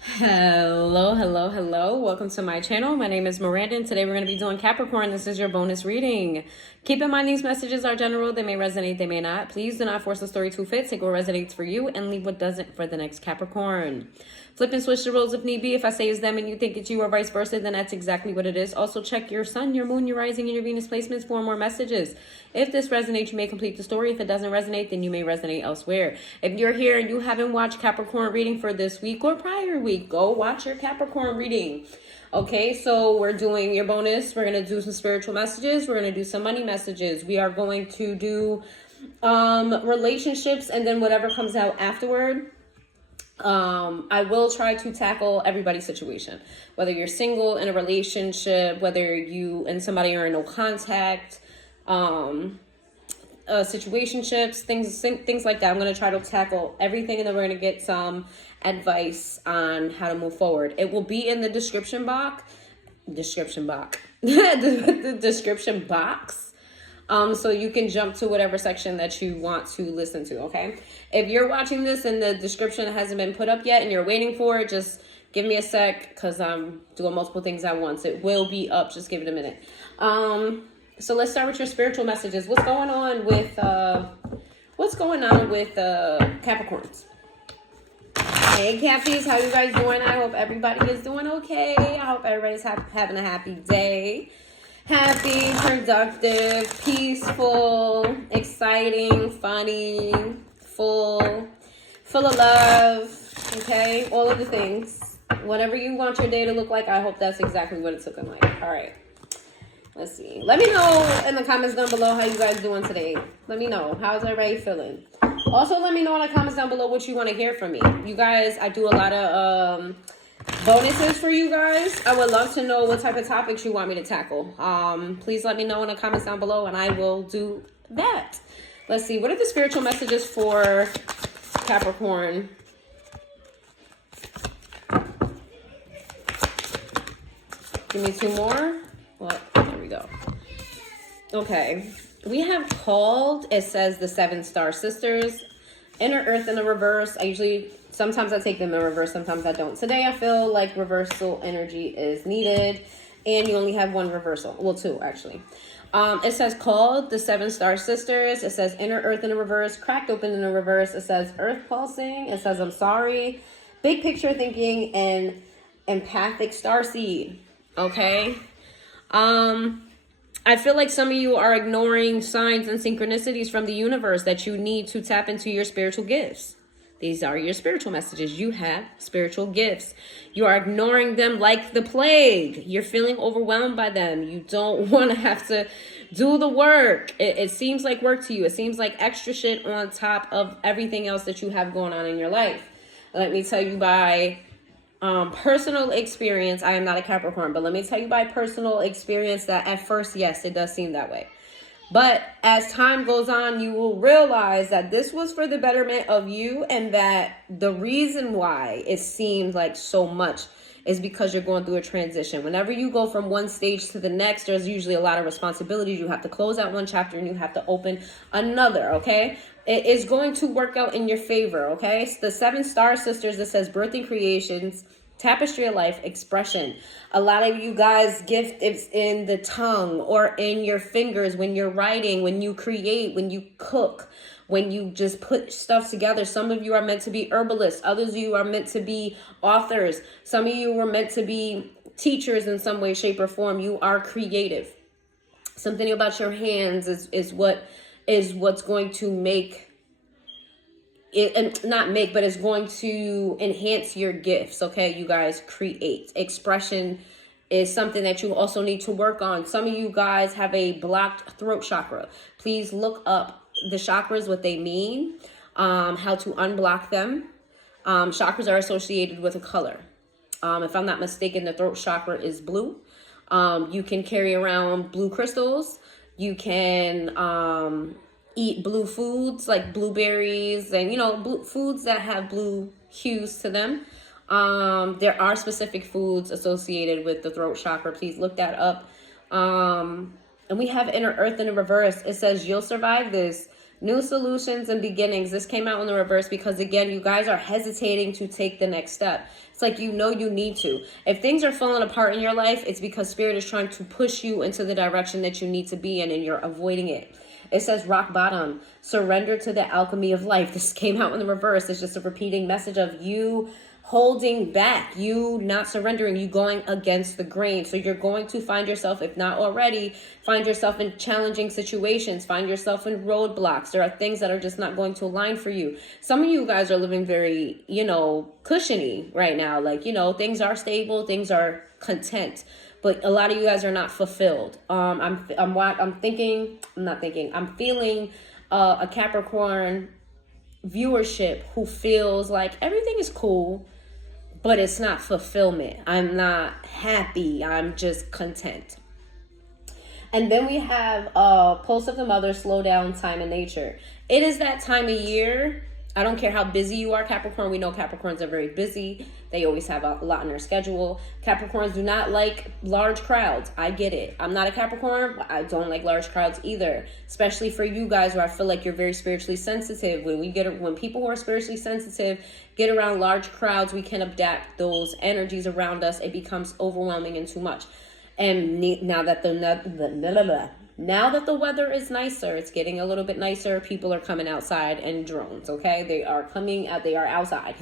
Hello. Welcome to my channel. My name is Miranda, and today we're going to be doing Capricorn. This is your bonus reading. Keep in mind these messages are general. They may resonate, they may not. Please do not force the story to fit. Take what resonates for you and leave what doesn't for the next Capricorn. Flip and switch the roles if need be. If I say it's them and you think it's you or vice versa, then that's exactly what it is. Also check your sun, your moon, your rising, and your Venus placements for more messages. If this resonates, you may complete the story. If it doesn't resonate, then you may resonate elsewhere. If you're here and you haven't watched Capricorn reading for this week or prior week, go watch your Capricorn reading. Okay, so we're doing your bonus. We're going to do some spiritual messages. We're going to do some money messages. We are going to do relationships and then whatever comes out afterward. I will try to tackle everybody's situation, whether you're single, in a relationship, whether you and somebody are in no contact, situationships, things like that. I'm going to try to tackle everything, and then we're going to get some advice on how to move forward. It will be in the description box, the description box. So you can jump to whatever section that you want to listen to, okay? If you're watching this and the description hasn't been put up yet and you're waiting for it, just give me a sec because I'm doing multiple things at once. It will be up. Just give it a minute. So let's start with your spiritual messages. What's going on with Capricorns? Hey, Cappies, how you guys doing? I hope everybody is doing okay. I hope everybody's having a happy day. Happy, productive, peaceful, exciting, funny, full of love, okay? All of the things. Whatever you want your day to look like, I hope that's exactly what it's looking like. All right. Let's see. Let me know in the comments down below how you guys doing today. Let me know. How's everybody feeling? Also, let me know in the comments down below what you want to hear from me. You guys, I do a lot of bonuses for you guys. I would love to know what type of topics you want me to tackle. Please let me know in the comments down below and I will do that. Let's see. What are the spiritual messages for Capricorn? Give me two more. Well, there we go. Okay. We have called, it says the 7 star sisters. Inner Earth in the reverse. Sometimes I take them in reverse, sometimes I don't. Today I feel like reversal energy is needed, and you only have one reversal. Well, 2 actually. It says called the 7 star sisters. It says Inner Earth in the reverse, cracked open in the reverse. It says Earth pulsing. It says I'm sorry, big picture thinking, and empathic star seed. Okay. I feel like some of you are ignoring signs and synchronicities from the universe that you need to tap into your spiritual gifts. These are your spiritual messages. You have spiritual gifts. You are ignoring them like the plague. You're feeling overwhelmed by them. You don't want to have to do the work. It seems like work to you. It seems like extra shit on top of everything else that you have going on in your life. Let me tell you by personal experience, I am not a Capricorn, but let me tell you by personal experience that at first, yes, it does seem that way. But as time goes on, you will realize that this was for the betterment of you, and that the reason why it seemed like so much is because you're going through a transition. Whenever you go from one stage to the next, there's usually a lot of responsibilities. You have to close out one chapter and you have to open another, okay? It is going to work out in your favor, okay? So the 7 star sisters, it says birthing creations, tapestry of life, expression. A lot of you guys gift is in the tongue or in your fingers when you're writing, when you create, when you cook, when you just put stuff together. Some of you are meant to be herbalists. Others of you are meant to be authors. Some of you were meant to be teachers in some way, shape, or form. You are creative. Something about your hands is what's going to make it, and not make, but it's going to enhance your gifts. Okay, you guys create. Expression is something that you also need to work on. Some of you guys have a blocked throat chakra. Please look up the chakras, what they mean, how to unblock them. Chakras are associated with a color. If I'm not mistaken, the throat chakra is blue. You can carry around blue crystals. You can eat blue foods like blueberries and, blue foods that have blue hues to them. There are specific foods associated with the throat chakra. Please look that up. And we have Inner Earth in the reverse. It says you'll survive this. New solutions and beginnings. This came out in the reverse because, again, you guys are hesitating to take the next step. It's like you know you need to. If things are falling apart in your life, it's because Spirit is trying to push you into the direction that you need to be in, and you're avoiding it. It says rock bottom. Surrender to the alchemy of life. This came out in the reverse. It's just a repeating message of you holding back, you not surrendering, you going against the grain. So you're going to find yourself, if not already, find yourself in challenging situations, find yourself in roadblocks. There are things that are just not going to align for you. Some of you guys are living very, cushiony right now. Like, things are stable, things are content, but a lot of you guys are not fulfilled. I'm feeling a Capricorn viewership who feels like everything is cool, but it's not fulfillment. I'm not happy. I'm just content. And then we have Pulse of the Mother, slow down, time and nature. It is that time of year. I don't care how busy you are, Capricorn. We know Capricorns are very busy. They always have a lot on their schedule. Capricorns do not like large crowds. I get it. I'm not a Capricorn, but I don't like large crowds either. Especially for you guys where I feel like you're very spiritually sensitive. When people who are spiritually sensitive get around large crowds, we can adapt those energies around us. It becomes overwhelming and too much. And now that the weather is nicer, it's getting a little bit nicer, people are coming outside in drones, okay? They are coming out, they are outside.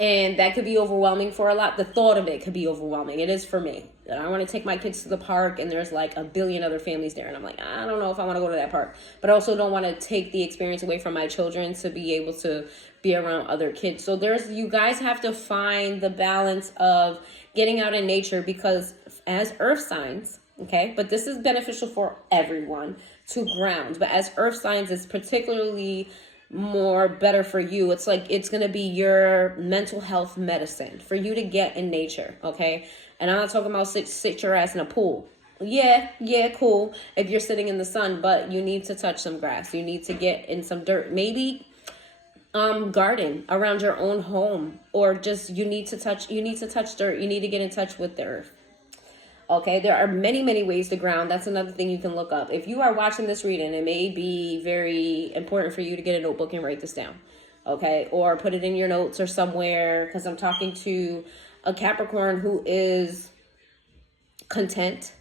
And that could be overwhelming for a lot. The thought of it could be overwhelming. It is for me. I want to take my kids to the park and there's like a billion other families there. And I'm like, I don't know if I want to go to that park. But I also don't want to take the experience away from my children to be able to be around other kids. So you guys have to find the balance of getting out in nature, because as earth signs, okay, but this is beneficial for everyone to ground. But as earth signs, it's particularly more better for you. It's like it's going to be your mental health medicine for you to get in nature, okay? And I'm not talking about sit your ass in a pool. Yeah, cool if you're sitting in the sun, but you need to touch some grass. You need to get in some dirt. Maybe garden around your own home, or just you need to touch dirt. You need to get in touch with the earth. Okay, there are many, many ways to ground. That's another thing you can look up. If you are watching this reading, it may be very important for you to get a notebook and write this down. Okay, or put it in your notes or somewhere, because I'm talking to a Capricorn who is content,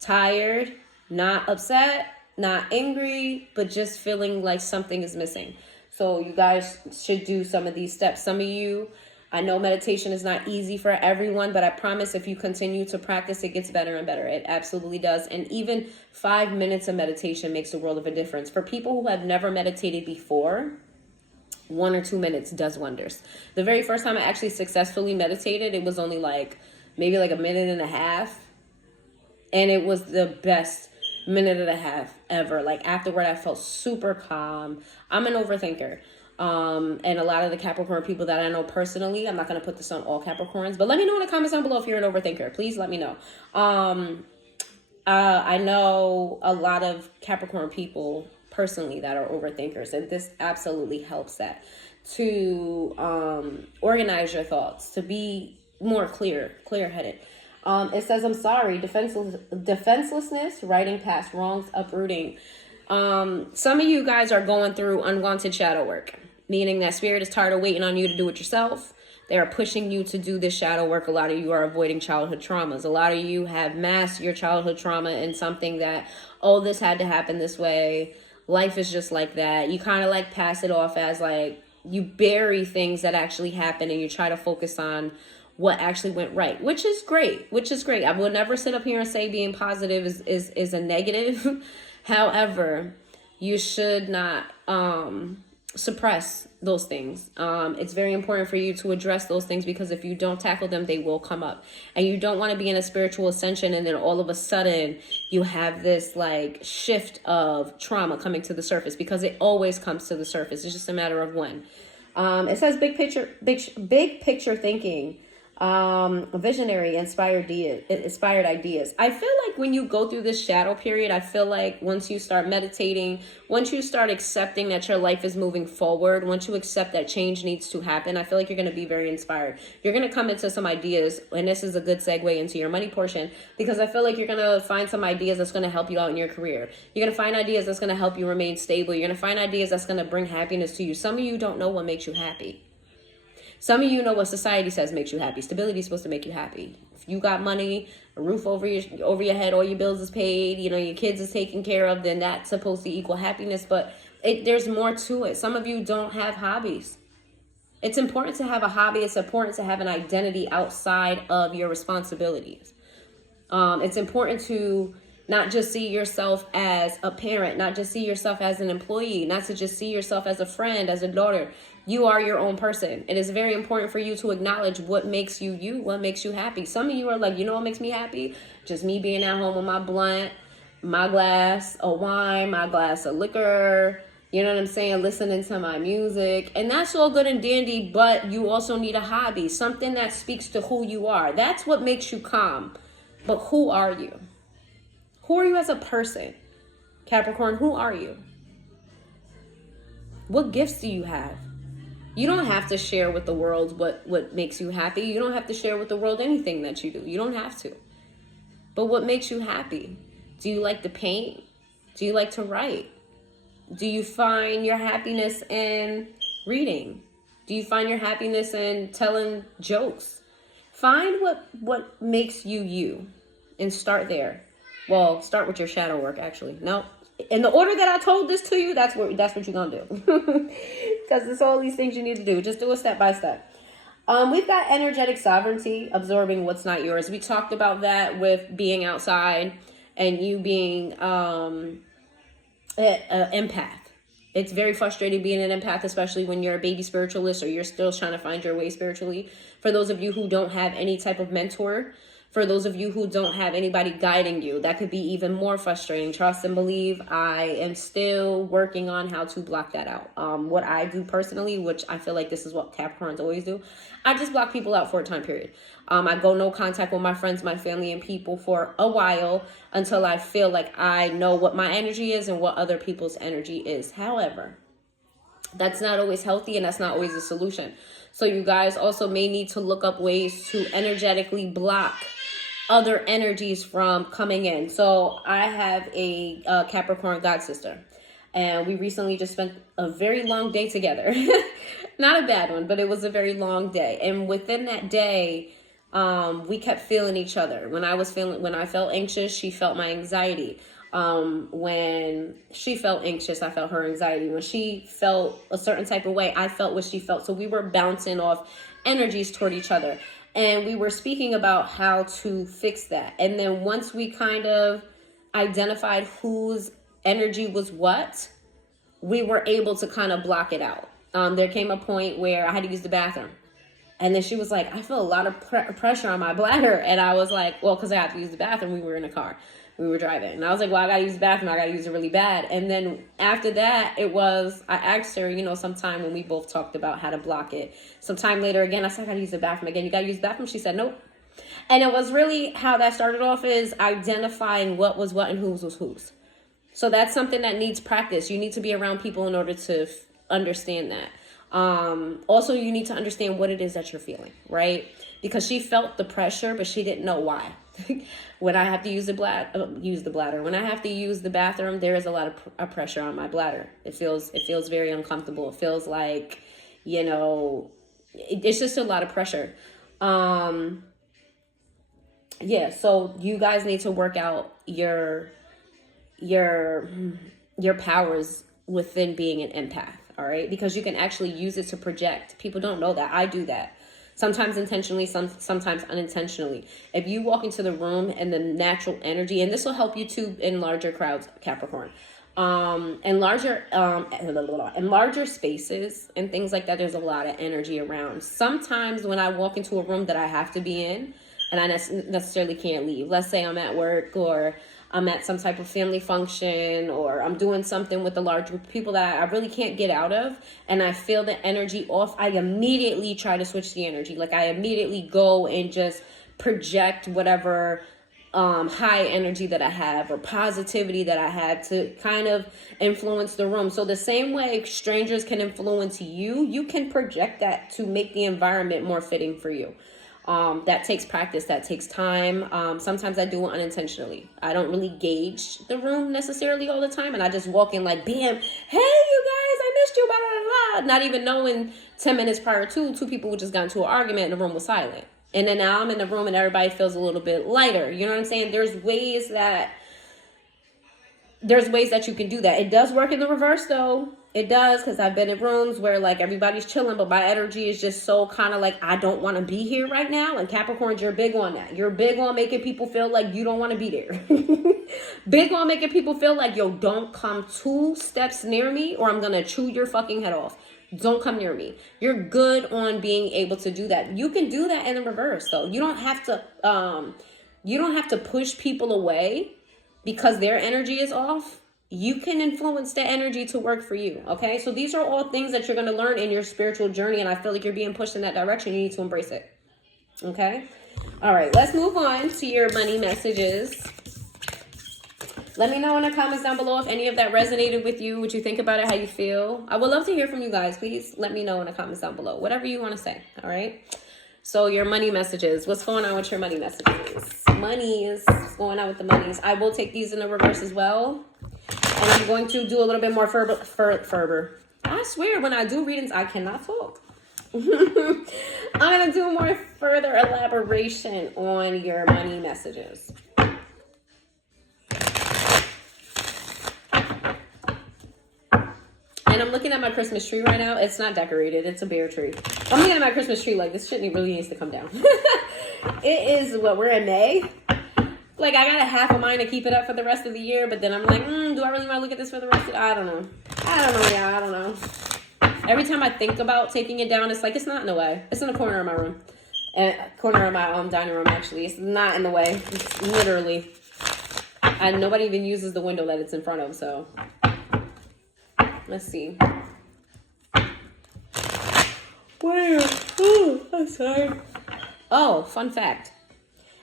tired, not upset, not angry, but just feeling like something is missing. So you guys should do some of these steps. Some of you, I know meditation is not easy for everyone, but I promise if you continue to practice, it gets better and better. It absolutely does. And even 5 minutes of meditation makes a world of a difference. For people who have never meditated before, 1 or 2 minutes does wonders. The very first time I actually successfully meditated, it was only maybe a minute and a half. And it was the best minute and a half ever. Afterward, I felt super calm. I'm an overthinker. And a lot of the Capricorn people that I know personally, I'm not going to put this on all Capricorns, but let me know in the comments down below if you're an overthinker. Please let me know. I know a lot of Capricorn people personally that are overthinkers, and this absolutely helps that to organize your thoughts, to be more clear-headed. It says, I'm sorry, defenselessness, writing past wrongs, uprooting. Some of you guys are going through unwanted shadow work, meaning that spirit is tired of waiting on you to do it yourself. They are pushing you to do this shadow work. A lot of you are avoiding childhood traumas. A lot of you have masked your childhood trauma in something that, oh, this had to happen this way. Life is just like that. You kind of pass it off as you bury things that actually happen, and you try to focus on what actually went right, which is great. I will never sit up here and say being positive is a negative. However, you should not suppress those things. It's very important for you to address those things, because if you don't tackle them, they will come up. And you don't want to be in a spiritual ascension and then all of a sudden you have this shift of trauma coming to the surface, because it always comes to the surface. It's just a matter of when. It says big picture thinking. Visionary, inspired ideas. I feel like when you go through this shadow period, I feel like once you start meditating, once you start accepting that your life is moving forward, once you accept that change needs to happen, I feel like you're going to be very inspired. You're going to come into some ideas, and this is a good segue into your money portion, because I feel like you're going to find some ideas that's going to help you out in your career. You're going to find ideas that's going to help you remain stable. You're going to find ideas that's going to bring happiness to you. Some of you don't know what makes you happy. Some of you know what society says makes you happy. Stability is supposed to make you happy. If you got money, a roof over your head, all your bills is paid, you know, your kids is taken care of, then that's supposed to equal happiness. But there's more to it. Some of you don't have hobbies. It's important to have a hobby. It's important to have an identity outside of your responsibilities. It's important to not just see yourself as a parent, not just see yourself as an employee, not to just see yourself as a friend, as a daughter. You are your own person. It is very important for you to acknowledge what makes you you, what makes you happy. Some of you are like, you know what makes me happy? Just me being at home with my blunt, my glass of wine, my glass of liquor, you know what I'm saying? Listening to my music. And that's all good and dandy, but you also need a hobby, something that speaks to who you are. That's what makes you calm. But who are you? Who are you as a person? Capricorn, who are you? What gifts do you have? You don't have to share with the world what makes you happy. You don't have to share with the world anything that you do. You don't have to. But what makes you happy? Do you like to paint? Do you like to write? Do you find your happiness in reading? Do you find your happiness in telling jokes? Find what makes you you and start there. Well, start with your shadow work, actually. No. In the order that I told this to you, that's what you're going to do. Because there's all these things you need to do. Just do it step by step. We've got energetic sovereignty, absorbing what's not yours. We talked about that with being outside and you being an empath. It's very frustrating being an empath, especially when you're a baby spiritualist or you're still trying to find your way spiritually. For those of you who don't have any type of mentor, for those of you who don't have anybody guiding you, that could be even more frustrating. Trust and believe, I am still working on how to block that out. What I do personally, which I feel like this is what Capricorns always do, I just block people out for a time period. I go no contact with my friends, my family, and people for a while until I feel like I know what my energy is and what other people's energy is. However, that's not always healthy and that's not always a solution. So you guys also may need to look up ways to energetically block other energies from coming in. So I have a Capricorn god sister, and we recently just spent a very long day together. Not a bad one, but it was a very long day. And within that day, we kept feeling each other. When I felt anxious, she felt my anxiety. When she felt anxious, I felt her anxiety. When she felt a certain type of way, I felt what she felt. So we were bouncing off energies toward each other. And we were speaking about how to fix that. And then once we kind of identified whose energy was what, we were able to kind of block it out. There came a point where I had to use the bathroom. And then she was like, I feel a lot of pressure on my bladder. And I was like, well, because I have to use the bathroom. We were in a car. We were driving. And I was like, well, I got to use the bathroom. I got to use it really bad. And then after that, I asked her, sometime when we both talked about how to block it. Sometime later again, I said, I got to use the bathroom again. You got to use the bathroom? She said, nope. And it was really how that started off is identifying what was what and whose was whose. So that's something that needs practice. You need to be around people in order to understand that. Also, you need to understand what it is that you're feeling, right? Because she felt the pressure, but she didn't know why. When I have to use the bladder, when I have to use the bathroom, there is a lot of pressure on my bladder. It feels very uncomfortable. It feels like, it's just a lot of pressure. Yeah, so you guys need to work out your powers within being an empath, all right? Because you can actually use it to project. People don't know that. I do that. Sometimes intentionally, sometimes unintentionally. If you walk into the room and the natural energy, and this will help you too in larger crowds, Capricorn, in larger spaces and things like that, there's a lot of energy around. Sometimes when I walk into a room that I have to be in, and I necessarily can't leave. Let's say I'm at work or I'm at some type of family function, or I'm doing something with a large group of people that I really can't get out of, and I feel the energy off, I immediately try to switch the energy. Like I immediately go and just project whatever high energy that I have or positivity that I have to kind of influence the room. So the same way strangers can influence you, you can project that to make the environment more fitting for you. That takes practice, that takes time. Sometimes I do it unintentionally. I don't really gauge the room necessarily all the time, and I just walk in like, bam, hey you guys, I missed you, blah, blah, blah. Not even knowing 10 minutes prior to, two people just got into an argument and the room was silent. And then now I'm in the room and everybody feels a little bit lighter. You know what I'm saying? There's ways that you can do that. It does work in the reverse though. It does, because I've been in rooms where like everybody's chilling, but my energy is just so kind of like, I don't want to be here right now. And Capricorns, you're big on that. You're big on making people feel like you don't want to be there. Big on making people feel like, yo, don't come 2 steps near me or I'm going to chew your fucking head off. Don't come near me. You're good on being able to do that. You can do that in the reverse though. You don't have to push people away because their energy is off. You can influence the energy to work for you. Okay. So these are all things that you're going to learn in your spiritual journey. And I feel like you're being pushed in that direction. You need to embrace it. Okay. All right. Let's move on to your money messages. Let me know in the comments down below if any of that resonated with you, what you think about it, how you feel. I would love to hear from you guys. Please let me know in the comments down below. Whatever you want to say. All right. So your money messages. What's going on with your money messages? Monies. What's going on with the monies? I will take these in the reverse as well. And I'm going to do a little bit more fervor. I swear when I do readings, I cannot talk. I'm going to do more further elaboration on your money messages. And I'm looking at my Christmas tree right now. It's not decorated. It's a bare tree. I'm looking at my Christmas tree like this shit really needs to come down. It is what, we're in May. Like I got a half a mind to keep it up for the rest of the year. But then I'm like, do I really want to look at this for the rest of I don't know. Yeah, I don't know. Every time I think about taking it down, it's like, it's not in the way. It's in the corner of my room. Corner of my dining room, actually. It's not in the way. It's literally. And nobody even uses the window that it's in front of, so. Let's see. Where? Oh, I'm sorry. Oh, fun fact.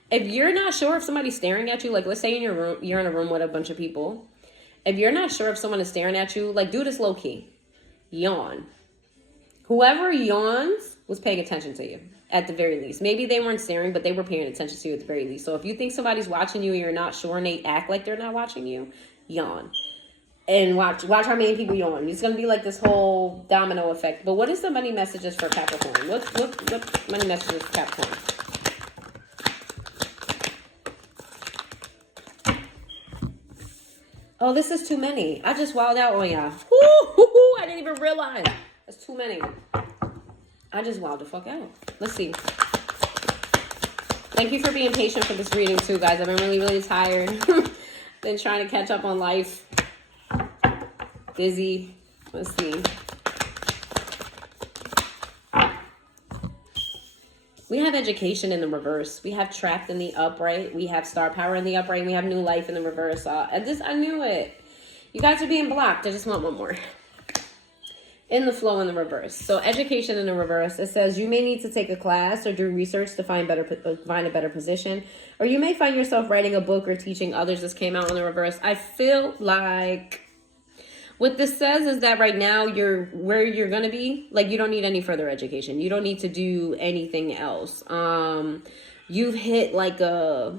If you're not sure if somebody's staring at you, like let's say in your room, you're in a room with a bunch of people. If you're not sure if someone is staring at you, like do this low key. Yawn. Whoever yawns was paying attention to you at the very least. Maybe they weren't staring, but they were paying attention to you at the very least. So if you think somebody's watching you and you're not sure and they act like they're not watching you, yawn. And watch how many people yawn. It's going to be like this whole domino effect. But what is the money messages for Capricorn? What money messages for Capricorn? Oh, this is too many. I just wilded out on y'all. I didn't even realize. That's too many. I just wowed the fuck out. Let's see. Thank you for being patient for this reading too, guys. I've been really, really tired. Been trying to catch up on life. Busy. Let's see. We have education in the reverse. We have trapped in the upright. We have star power in the upright. We have new life in the reverse. I knew it. You guys are being blocked. I just want one more. In the flow in the reverse. So education in the reverse. It says you may need to take a class or do research to find a better position. Or you may find yourself writing a book or teaching others. This came out in the reverse. I feel like what this says is that right now you're where you're going to be. Like you don't need any further education. You don't need to do anything else. You've hit a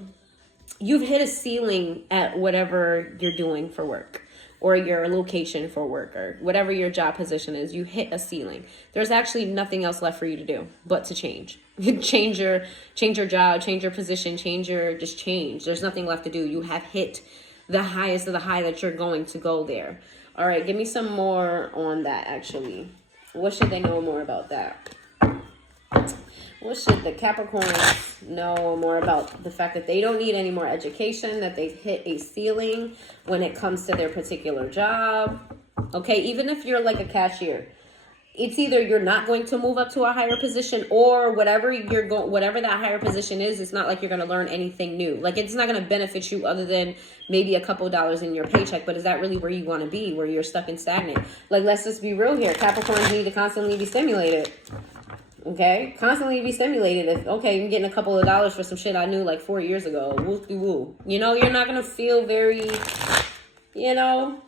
ceiling at whatever you're doing for work or your location for work or whatever your job position is. You hit a ceiling. There's actually nothing else left for you to do but to change. change your job, change your position, change. There's nothing left to do. You have hit the highest of the high that you're going to go there. All right, give me some more on that, actually. What should they know more about that? What should the Capricorns know more about the fact that they don't need any more education, that they've hit a ceiling when it comes to their particular job? Okay, even if you're like a cashier, it's either you're not going to move up to a higher position, or whatever whatever that higher position is, it's not like you're going to learn anything new. Like, it's not going to benefit you other than maybe a couple of dollars in your paycheck. But is that really where you want to be, where you're stuck and stagnant? Like, let's just be real here. Capricorns need to constantly be stimulated. Okay, constantly be stimulated. If, okay, I'm getting a couple of dollars for some shit I knew like 4 years ago. Woo-de-woo. You know, you're not going to feel very, you know,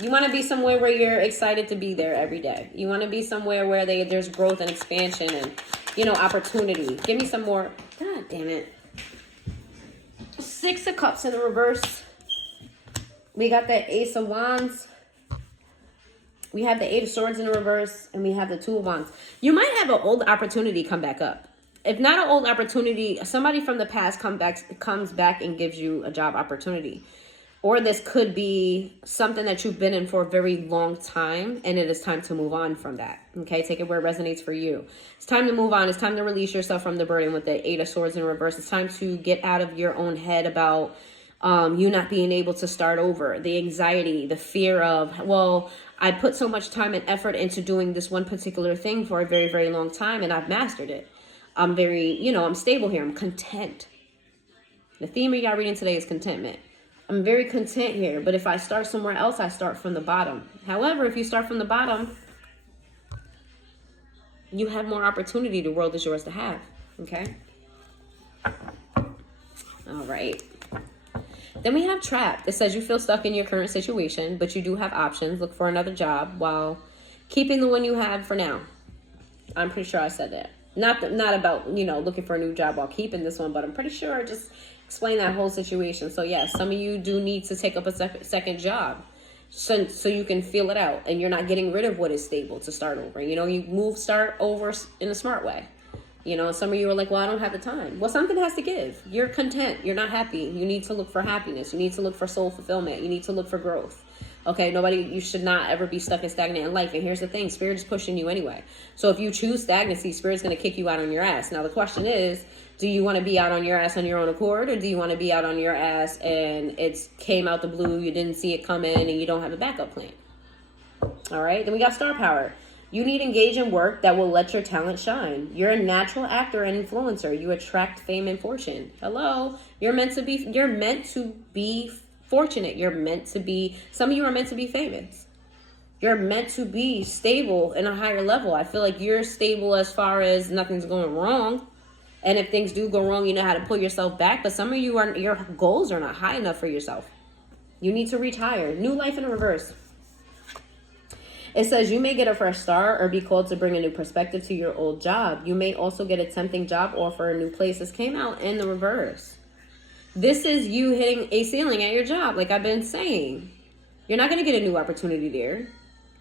you want to be somewhere where you're excited to be there every day. You want to be somewhere where there's growth and expansion and, you know, opportunity. Give me some more. God damn it. 6 of Cups in the reverse. We got the Ace of Wands. We have the 8 of Swords in the reverse, and we have the 2 of Wands. You might have an old opportunity come back up. If not an old opportunity, somebody from the past comes back and gives you a job opportunity. Or this could be something that you've been in for a very long time, and it is time to move on from that. Okay, take it where it resonates for you. It's time to move on. It's time to release yourself from the burden with the 8 of Swords in reverse. It's time to get out of your own head about you not being able to start over. The anxiety, the fear of, well, I put so much time and effort into doing this one particular thing for a very, very long time, and I've mastered it. I'm very, you know, I'm stable here. I'm content. The theme of y'all reading today is contentment. I'm very content here, but if I start somewhere else, I start from the bottom. However, if you start from the bottom, you have more opportunity. The world is yours to have, okay? All right. Then we have Trapped. It says you feel stuck in your current situation, but you do have options. Look for another job while keeping the one you have for now. I'm pretty sure I said that. Not about, you know, looking for a new job while keeping this one, but I'm pretty sure I just explained that whole situation. So yes, some of you do need to take up a second job so you can feel it out, and you're not getting rid of what is stable to start over. You know, you start over in a smart way. You know, some of you are like, well, I don't have the time. Well, something has to give. You're content. You're not happy. You need to look for happiness. You need to look for soul fulfillment. You need to look for growth. Okay, you should not ever be stuck and stagnant in life. And here's the thing, Spirit is pushing you anyway. So if you choose stagnancy, Spirit's going to kick you out on your ass. Now, the question is, do you want to be out on your ass on your own accord, or do you want to be out on your ass and it came out the blue, you didn't see it coming, and you don't have a backup plan? All right, then we got Star Power. You need to engage in work that will let your talent shine. You're a natural actor and influencer. You attract fame and fortune. Hello, you're meant to be fortunate. You're meant to be, some of you are meant to be famous. You're meant to be stable in a higher level. I feel like you're stable as far as nothing's going wrong. And if things do go wrong, you know how to pull yourself back. But some of you, your goals are not high enough for yourself. You need to reach higher. New life in the reverse. It says you may get a fresh start or be called to bring a new perspective to your old job. You may also get a tempting job offer, a new place. This came out in the reverse. This is you hitting a ceiling at your job, like I've been saying. You're not going to get a new opportunity there.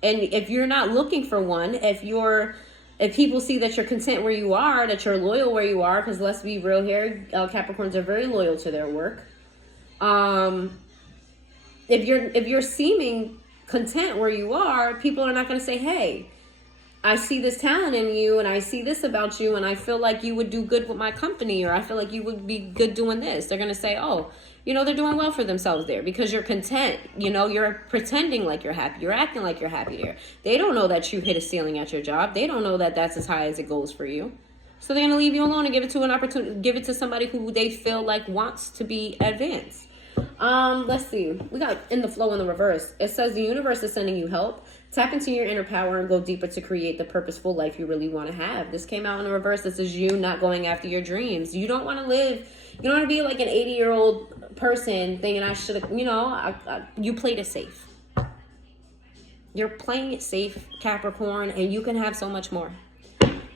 And if you're not looking for one, if people see that you're content where you are, that you're loyal where you are, because let's be real here, Capricorns are very loyal to their work. If you're seeming content where you are, people are not going to say, hey, I see this talent in you and I see this about you and I feel like you would do good with my company, or I feel like you would be good doing this. They're going to say, oh, you know, they're doing well for themselves there because you're content. You know, you're pretending like you're happy. You're acting like you're happy there. They don't know that you hit a ceiling at your job. They don't know that that's as high as it goes for you. So they're going to leave you alone and give it to an opportunity, give it to somebody who they feel like wants to be advanced. Let's see. We got in the flow in the reverse. It says the universe is sending you help. Tap into your inner power and go deeper to create the purposeful life you really want to have. This came out in the reverse. This is you not going after your dreams. You don't want to live. You don't want to be like an 80-year-old person thinking I should have, you know, you played it safe. You're playing it safe, Capricorn, and you can have so much more.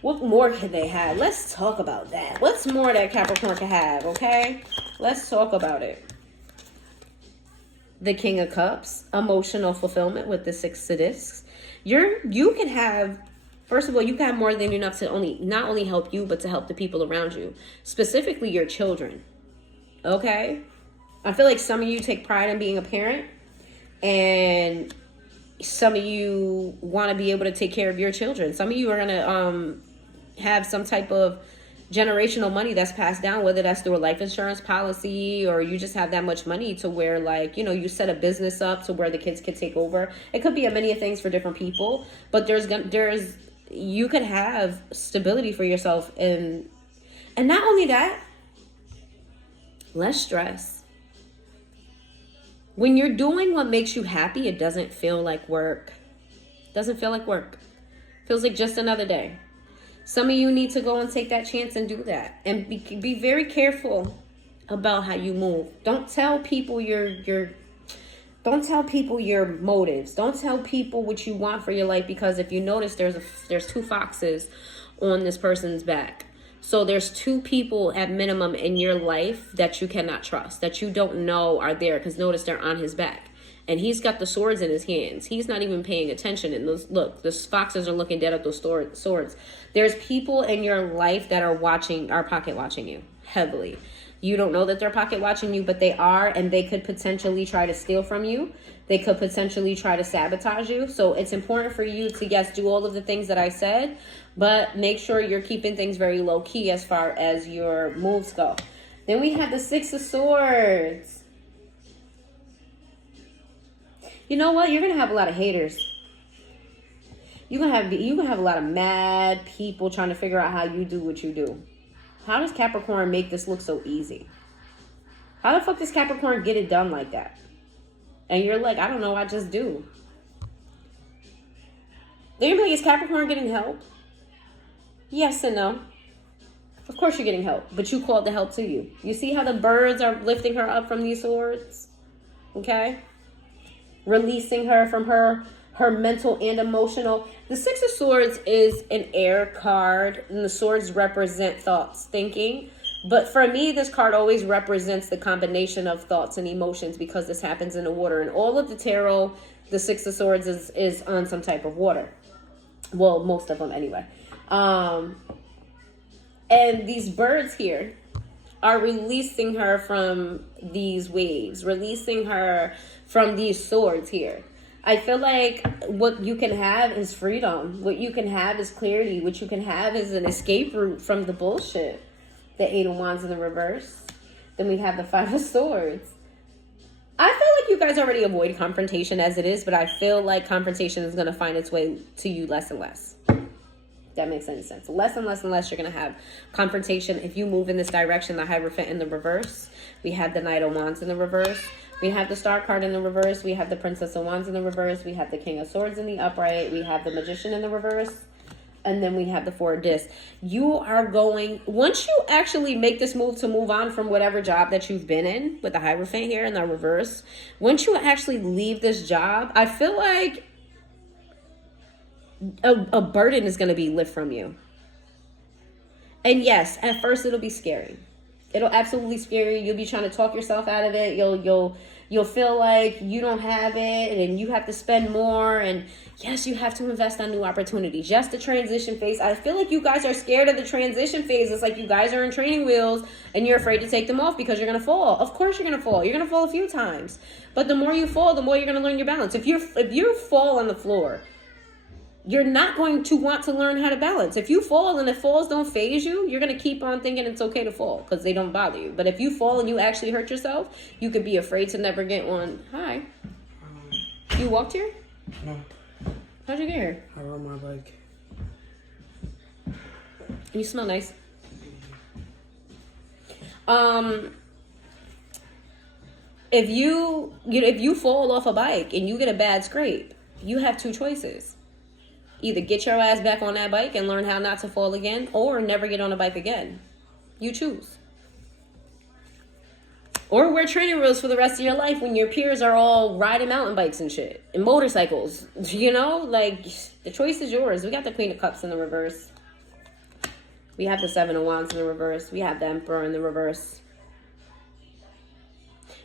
What more can they have? Let's talk about that. What's more that Capricorn can have, okay? Let's talk about it. The King of Cups, emotional fulfillment with the 6 of Discs. You can have, first of all, you can have more than enough to not only help you, but to help the people around you, specifically your children. Okay? I feel like some of you take pride in being a parent, and some of you want to be able to take care of your children. Some of you are going to have some type of generational money that's passed down, whether that's through a life insurance policy or you just have that much money to where, like, you know, you set a business up to where the kids could take over. It could be a many things for different people, but you could have stability for yourself, and not only that, less stress. When you're doing what makes you happy, it doesn't feel like work. Doesn't feel like work. Feels like just another day. Some of you need to go and take that chance and do that. And be very careful about how you move. Don't tell people don't tell people your motives. Don't tell people what you want for your life, because if you notice, there's 2 foxes on this person's back. So there's 2 people at minimum in your life that you cannot trust, that you don't know are there, because notice they're on his back. And he's got the swords in his hands. He's not even paying attention. And the foxes are looking dead at those swords. There's people in your life that are pocket watching you heavily. You don't know that they're pocket watching you, but they are, and they could potentially try to steal from you. They could potentially try to sabotage you. So it's important for you to, yes, do all of the things that I said, but make sure you're keeping things very low key as far as your moves go. Then we have the 6 of Swords. You know what? You're going to have a lot of haters. You're gonna have a lot of mad people trying to figure out how you do what you do. How does Capricorn make this look so easy? How the fuck does Capricorn get it done like that? And you're like, I don't know, I just do. They're gonna be like, is Capricorn getting help? Yes and no. Of course you're getting help, but you called the help to you. You see how the birds are lifting her up from these swords? Okay? Releasing her from her mental and emotional. The 6 of Swords is an air card, and the swords represent thoughts, thinking. But for me, this card always represents the combination of thoughts and emotions, because this happens in the water. And all of the tarot, the 6 of Swords is on some type of water. Well, most of them anyway. And these birds here are releasing her from these waves, releasing her from these swords here. I feel like what you can have is freedom. What you can have is clarity. What you can have is an escape route from the bullshit. The 8 of Wands in the reverse. Then we have the 5 of Swords. I feel like you guys already avoid confrontation as it is, but I feel like confrontation is going to find its way to you less and less. That makes any sense. Less and less and less you're going to have confrontation if you move in this direction. The Hierophant in the reverse. We have the Knight of Wands in the reverse. We have the Star card in the reverse. We have the Princess of Wands in the reverse. We have the King of Swords in the upright. We have the Magician in the reverse. And then we have the 4 of Discs. You are going, once you actually make this move to move on from whatever job that you've been in, with the Hierophant here in the reverse, once you actually leave this job, I feel like a burden is going to be lifted from you. And yes, at first it'll be scary. It'll absolutely scare you. You'll be trying to talk yourself out of it. You'll feel like you don't have it and you have to spend more. And yes, you have to invest on new opportunities. Yes, the transition phase. I feel like you guys are scared of the transition phase. It's like you guys are in training wheels and you're afraid to take them off because you're going to fall. Of course you're going to fall. You're going to fall a few times. But the more you fall, the more you're going to learn your balance. If you fall on the floor, you're not going to want to learn how to balance. If you fall and the falls don't faze you, you're going to keep on thinking it's okay to fall because they don't bother you. But if you fall and you actually hurt yourself, you could be afraid to never get on. Hi. You walked here? No. How'd you get here? I rode my bike. You smell nice. If you fall off a bike and you get a bad scrape, you have 2 choices. Either get your ass back on that bike and learn how not to fall again, or never get on a bike again. You choose. Or wear training wheels for the rest of your life when your peers are all riding mountain bikes and shit. And motorcycles. You know? Like, the choice is yours. We got the Queen of Cups in the reverse. We have the 7 of Wands in the reverse. We have the Emperor in the reverse.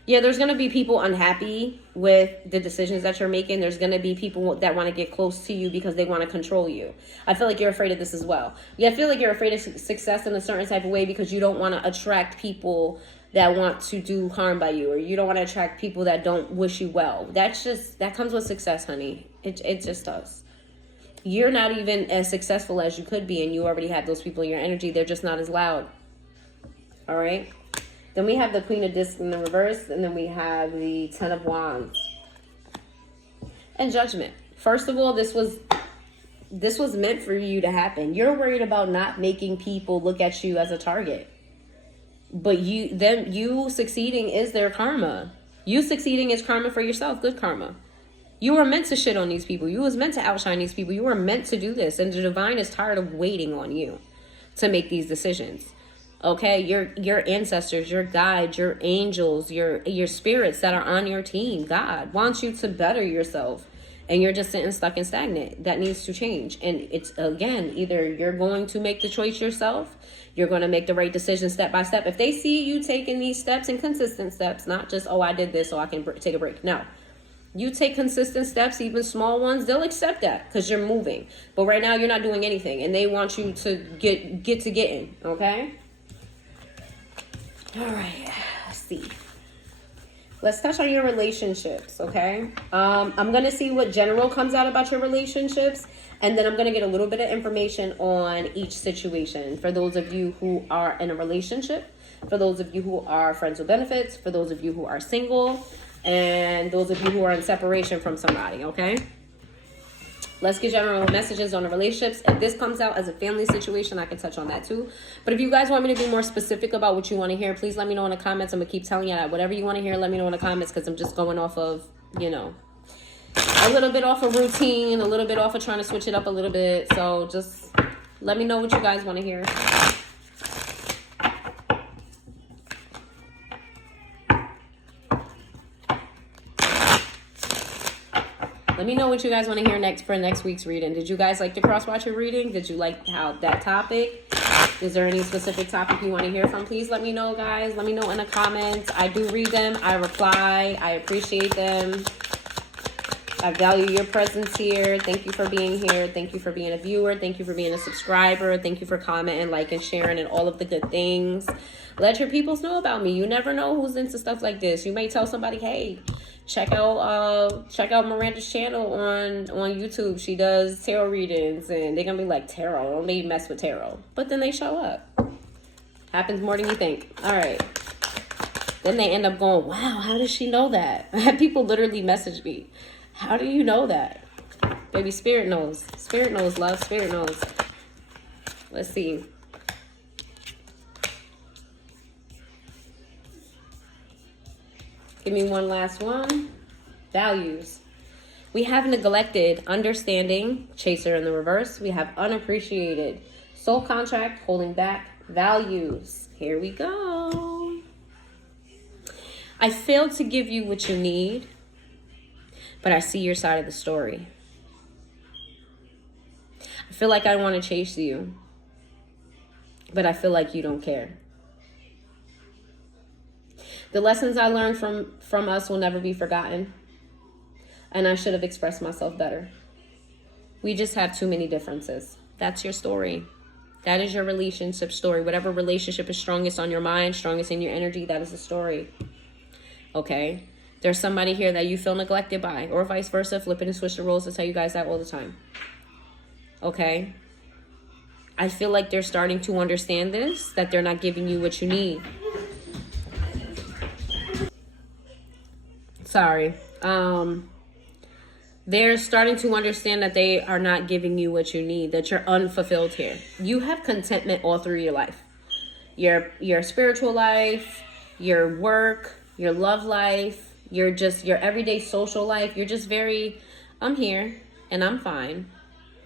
Yeah, there's going to be people unhappy with the decisions that you're making. There's going to be people that want to get close to you because they want to control you. I feel like you're afraid of this as well. Yeah, I feel like you're afraid of success in a certain type of way because you don't want to attract people that want to do harm by you, or you don't want to attract people that don't wish you well. That comes with success, honey. It just does. you're not even as successful as you could be, and you already have those people in your energy. They're just not as loud. All right. Then we have the Queen of Discs in the reverse, and then we have the Ten of Wands and Judgment. First of all, this was meant for you to happen. You're worried about not making people look at you as a target, but you succeeding is their karma. You succeeding is karma for yourself, good karma. You were meant to shit on these people. You was meant to outshine these people. You were meant to do this. And the divine is tired of waiting on you to make these decisions. Okay? Your ancestors, your guides, your angels, your spirits that are on your team. God wants you to better yourself. And you're just sitting stuck and stagnant. That needs to change. And it's, again, either you're going to make the choice yourself. You're going to make the right decision step by step. If they see you taking these steps and consistent steps, not just, oh, I did this so I can take a break. No. You take consistent steps, even small ones, they'll accept that because you're moving. But right now, you're not doing anything. And they want you to get to getting, okay? All right. Let's see. Let's touch on your relationships, okay? I'm going to see what general comes out about your relationships. And then I'm going to get a little bit of information on each situation. For those of you who are in a relationship, for those of you who are friends with benefits, for those of you who are single, and those of you who are in separation from somebody, okay? Let's get general messages on the relationships. If this comes out as a family situation, I can touch on that too. But if you guys want me to be more specific about what you want to hear, please let me know in the comments. I'm going to keep telling you that. Whatever you want to hear, let me know in the comments because I'm just going off of, you know, a little bit off of routine, a little bit off of trying to switch it up a little bit. So just let me know what you guys want to hear. Let me know what you guys want to hear next for next week's reading. Did you guys like the cross-watcher reading? Did you like how that topic? Is there any specific topic you want to hear from? Please let me know, guys. Let me know in the comments. I do read them. I reply. I appreciate them. I value your presence here. Thank you for being here. Thank you for being a viewer. Thank you for being a subscriber. Thank you for commenting, liking, sharing, and all of the good things. Let your peoples know about me. You never know who's into stuff like this. You may tell somebody, hey, check out Miranda's channel on YouTube. She does tarot readings, and they're gonna be like, tarot, don't they mess with tarot? But then they show up. Happens more than you think. All right. Then they end up going, wow, how does she know that? I had people literally message me. How do you know that? Baby, spirit knows. Spirit knows, love. Spirit knows. Let's see. Give me one last one. Values. We have neglected, understanding, chaser in the reverse. We have unappreciated, soul contract, holding back, values. Here we go. I failed to give you what you need, but I see your side of the story. I feel like I want to chase you, but I feel like you don't care. The lessons I learned from us will never be forgotten. And I should have expressed myself better. We just have too many differences. That's your story. That is your relationship story. Whatever relationship is strongest on your mind, strongest in your energy, that is the story. Okay? There's somebody here that you feel neglected by, or vice versa. Flip it and switch the roles. I tell you guys that all the time. Okay? I feel like they're starting to understand this, that they're not giving you what you need. Sorry. They're starting to understand that they are not giving you what you need, that you're unfulfilled here. You have contentment all through your life. Your spiritual life, your work, your love life, your everyday social life. You're just very, I'm here and I'm fine.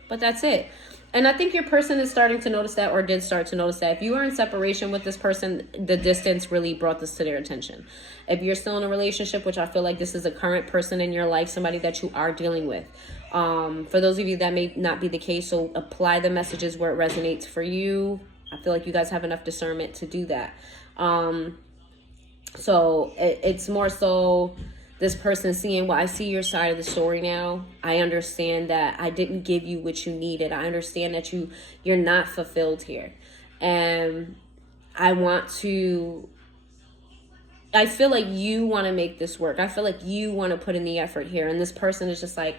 But that's it. And I think your person is starting to notice that, or did start to notice that. If you are in separation with this person, the distance really brought this to their attention. If you're still in a relationship, which I feel like this is a current person in your life, somebody that you are dealing with. For those of you that may not be the case, so apply the messages where it resonates for you. I feel like you guys have enough discernment to do that. So it's more so this person seeing, well, I see your side of the story now. I understand that I didn't give you what you needed. I understand that you're not fulfilled here. And I feel like you want to make this work. I feel like you want to put in the effort here. And this person is just like,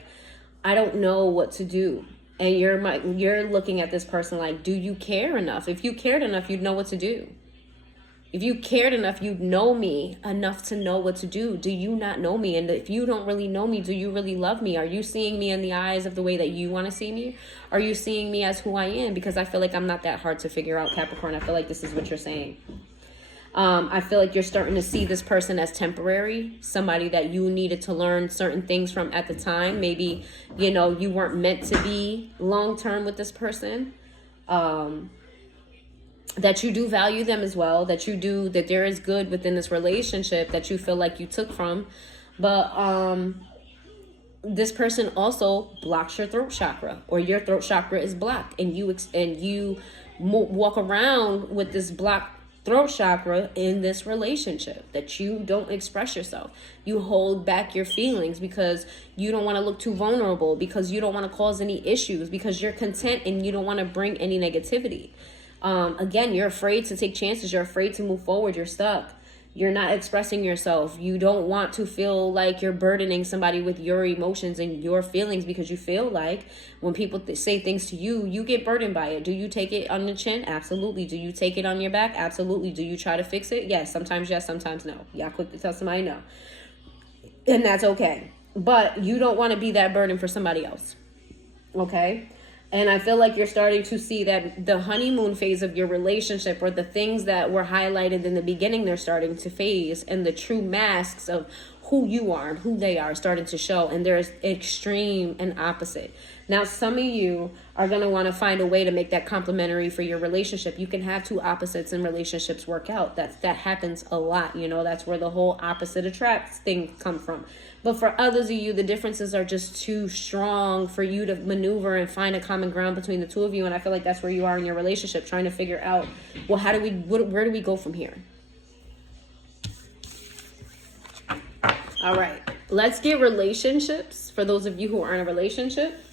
I don't know what to do. And you're looking at this person like, do you care enough? If you cared enough, you'd know what to do. If you cared enough, you'd know me enough to know what to do. Do you not know me? And if you don't really know me, do you really love me? Are you seeing me in the eyes of the way that you want to see me? Are you seeing me as who I am? Because I feel like I'm not that hard to figure out, Capricorn. I feel like this is what you're saying. I feel like you're starting to see this person as temporary, somebody that you needed to learn certain things from at the time. Maybe, you know, you weren't meant to be long-term with this person. That you do value them as well, that there is good within this relationship that you feel like you took from. But this person also blocks your throat chakra, or your throat chakra is blocked, and you walk around with this blocked throat chakra in this relationship, that you don't express yourself. You hold back your feelings because you don't want to look too vulnerable, because you don't want to cause any issues, because you're content and you don't want to bring any negativity. Again, you're afraid to take chances. You're afraid to move forward. You're stuck. You're not expressing yourself. You don't want to feel like you're burdening somebody with your emotions and your feelings, because you feel like when people say things to you, you get burdened by it. Do you take it on the chin? Absolutely. Do you take it on your back? Absolutely. Do you try to fix it? Yes, sometimes no. Y'all quick to tell somebody no. And that's okay. But you don't want to be that burden for somebody else. Okay? And I feel like you're starting to see that the honeymoon phase of your relationship, or the things that were highlighted in the beginning, they're starting to phase, and the true masks of who you are and who they are starting to show. And there's extreme and opposite. Now, some of you are going to want to find a way to make that complementary for your relationship. You can have two opposites in relationships work out. That happens a lot. You know, that's where the whole opposite attracts thing comes from. But for others of you, the differences are just too strong for you to maneuver and find a common ground between the two of you. And I feel like that's where you are in your relationship, trying to figure out, well, where do we go from here? All right, let's get relationships for those of you who are in a relationship.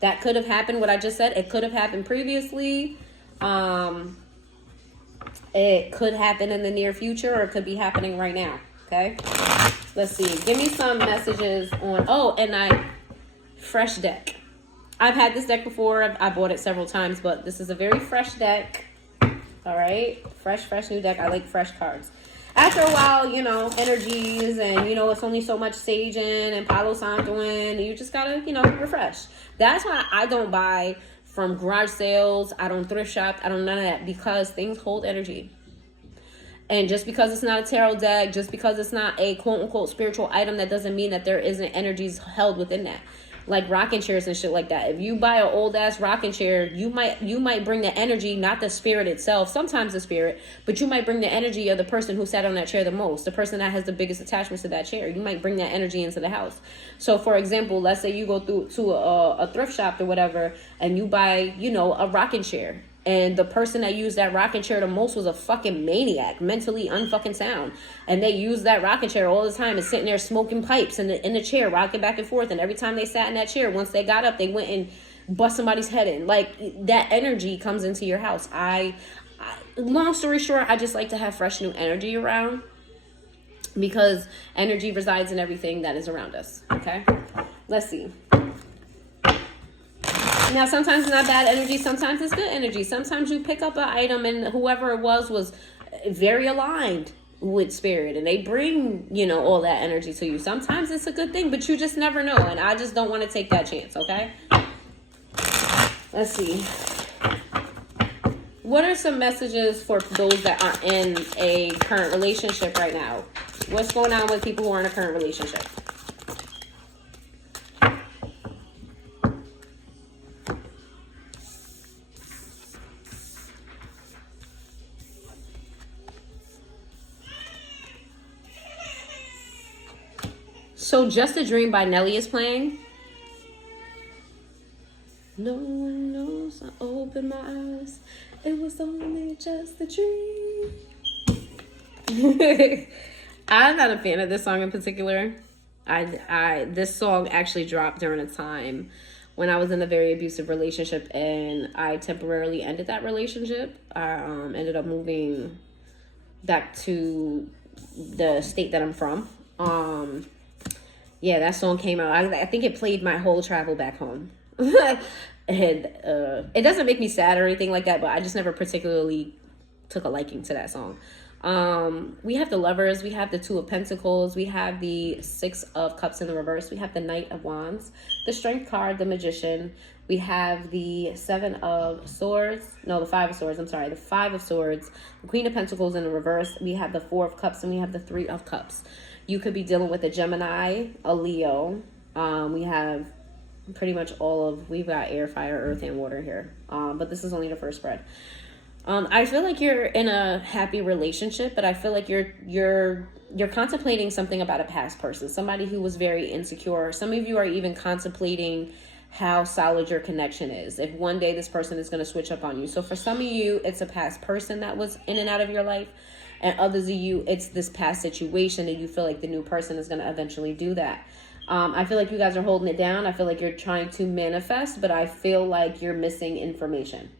That could have happened, what I just said. It could have happened previously. It could happen in the near future, or it could be happening right now. Okay, let's see. Give me some messages on, fresh deck. I've had this deck before. I bought it several times, but this is a very fresh deck. All right, fresh new deck. I like fresh cards. After a while, you know, energies, and, you know, it's only so much saging and Palo Santo in. You just gotta, you know, refresh. That's why I don't buy from garage sales. I don't thrift shop. I don't none of that, because things hold energy. And just because it's not a tarot deck, just because it's not a quote-unquote spiritual item, that doesn't mean that there isn't energies held within that. Like rocking chairs and shit like that. If you buy an old-ass rocking chair, you might bring the energy, not the spirit itself, sometimes the spirit, but you might bring the energy of the person who sat on that chair the most, the person that has the biggest attachments to that chair. You might bring that energy into the house. So, for example, let's say you go to a thrift shop or whatever, and you buy, you know, a rocking chair. And the person that used that rocking chair the most was a fucking maniac, mentally unfucking sound. And they used that rocking chair all the time and sitting there smoking pipes in the chair, rocking back and forth. And every time they sat in that chair, once they got up, they went and bust somebody's head in. Like, that energy comes into your house. Long story short, I just like to have fresh new energy around, because energy resides in everything that is around us. Okay, let's see. Now, sometimes it's not bad energy. Sometimes it's good energy. Sometimes you pick up an item and whoever it was very aligned with spirit, and they bring, you know, all that energy to you. Sometimes it's a good thing, but you just never know. And I just don't want to take that chance. Okay. Let's see. What are some messages for those that are in a current relationship right now? What's going on with people who are in a current relationship? So Just a Dream by Nelly is playing. No one knows I opened my eyes. It was only just a dream. I'm not a fan of this song in particular. This song actually dropped during a time when I was in a very abusive relationship, and I temporarily ended that relationship. I ended up moving back to the state that I'm from. Yeah, that song came out. I think it played my whole travel back home. And it doesn't make me sad or anything like that, but I just never particularly took a liking to that song. We have the Lovers, we have the Two of Pentacles, we have the Six of Cups in the reverse, we have the Knight of Wands, the Strength card, the Magician, we have the Seven of Swords, no, the Five of Swords, I'm sorry, the Five of Swords, the Queen of Pentacles in the reverse, we have the Four of Cups, and we have the Three of Cups. You could be dealing with a Gemini, a Leo. We have pretty much we've got air, fire, earth, and water here. But this is only the first spread. I feel like you're in a happy relationship, but I feel like you're contemplating something about a past person, somebody who was very insecure. Some of you are even contemplating how solid your connection is, if one day this person is going to switch up on you. So for some of you, it's a past person that was in and out of your life, and others of you, it's this past situation, and you feel like the new person is going to eventually do that. I feel like you guys are holding it down. I feel like you're trying to manifest, but I feel like you're missing information.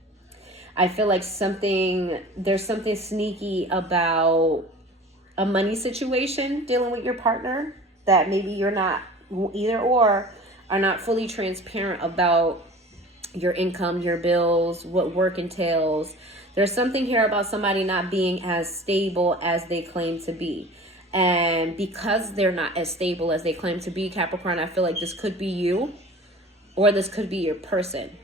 I feel like there's something sneaky about a money situation dealing with your partner that maybe you're not, either or are not fully transparent about your income, your bills, what work entails. There's something here about somebody not being as stable as they claim to be. And because they're not as stable as they claim to be, Capricorn, I feel like this could be you, or this could be your person.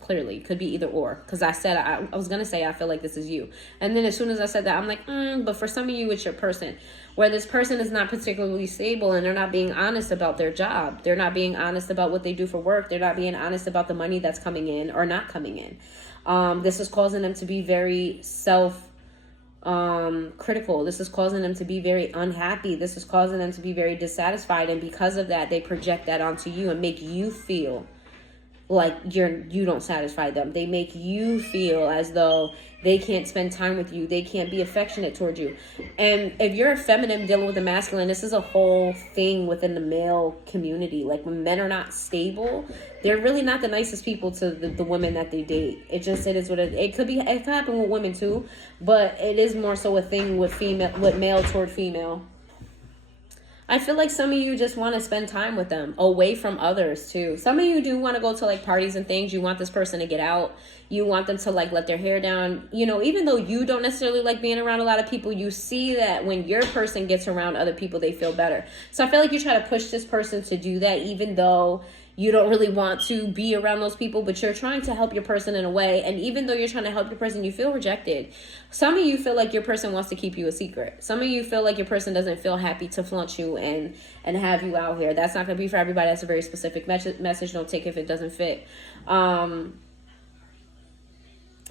Clearly, it could be either or. Because I was going to say, I feel like this is you. And then as soon as I said that, I'm like, but for some of you, it's your person. Where this person is not particularly stable, and they're not being honest about their job. They're not being honest about what they do for work. They're not being honest about the money that's coming in or not coming in. This is causing them to be very critical. This is causing them to be very unhappy. This is causing them to be very dissatisfied. And because of that, they project that onto you and make you feel like you don't satisfy them. They make you feel as though they can't spend time with you. They can't be affectionate towards you. And if you're a feminine dealing with a masculine, this is a whole thing within the male community. Like when men are not stable, they're really not the nicest people to the women that they date. It is what it could be. It could happen with women too, but it is more so a thing with male toward female. I feel like some of you just want to spend time with them away from others too. Some of you do want to go to like parties and things. You want this person to get out. You want them to like let their hair down. You know, even though you don't necessarily like being around a lot of people, you see that when your person gets around other people, they feel better. So I feel like you try to push this person to do that, even though you don't really want to be around those people, but you're trying to help your person in a way. And even though you're trying to help your person, you feel rejected. Some of you feel like your person wants to keep you a secret. Some of you feel like your person doesn't feel happy to flaunt you and have you out here. That's not going to be for everybody. That's a very specific message. Don't take it if it doesn't fit. Some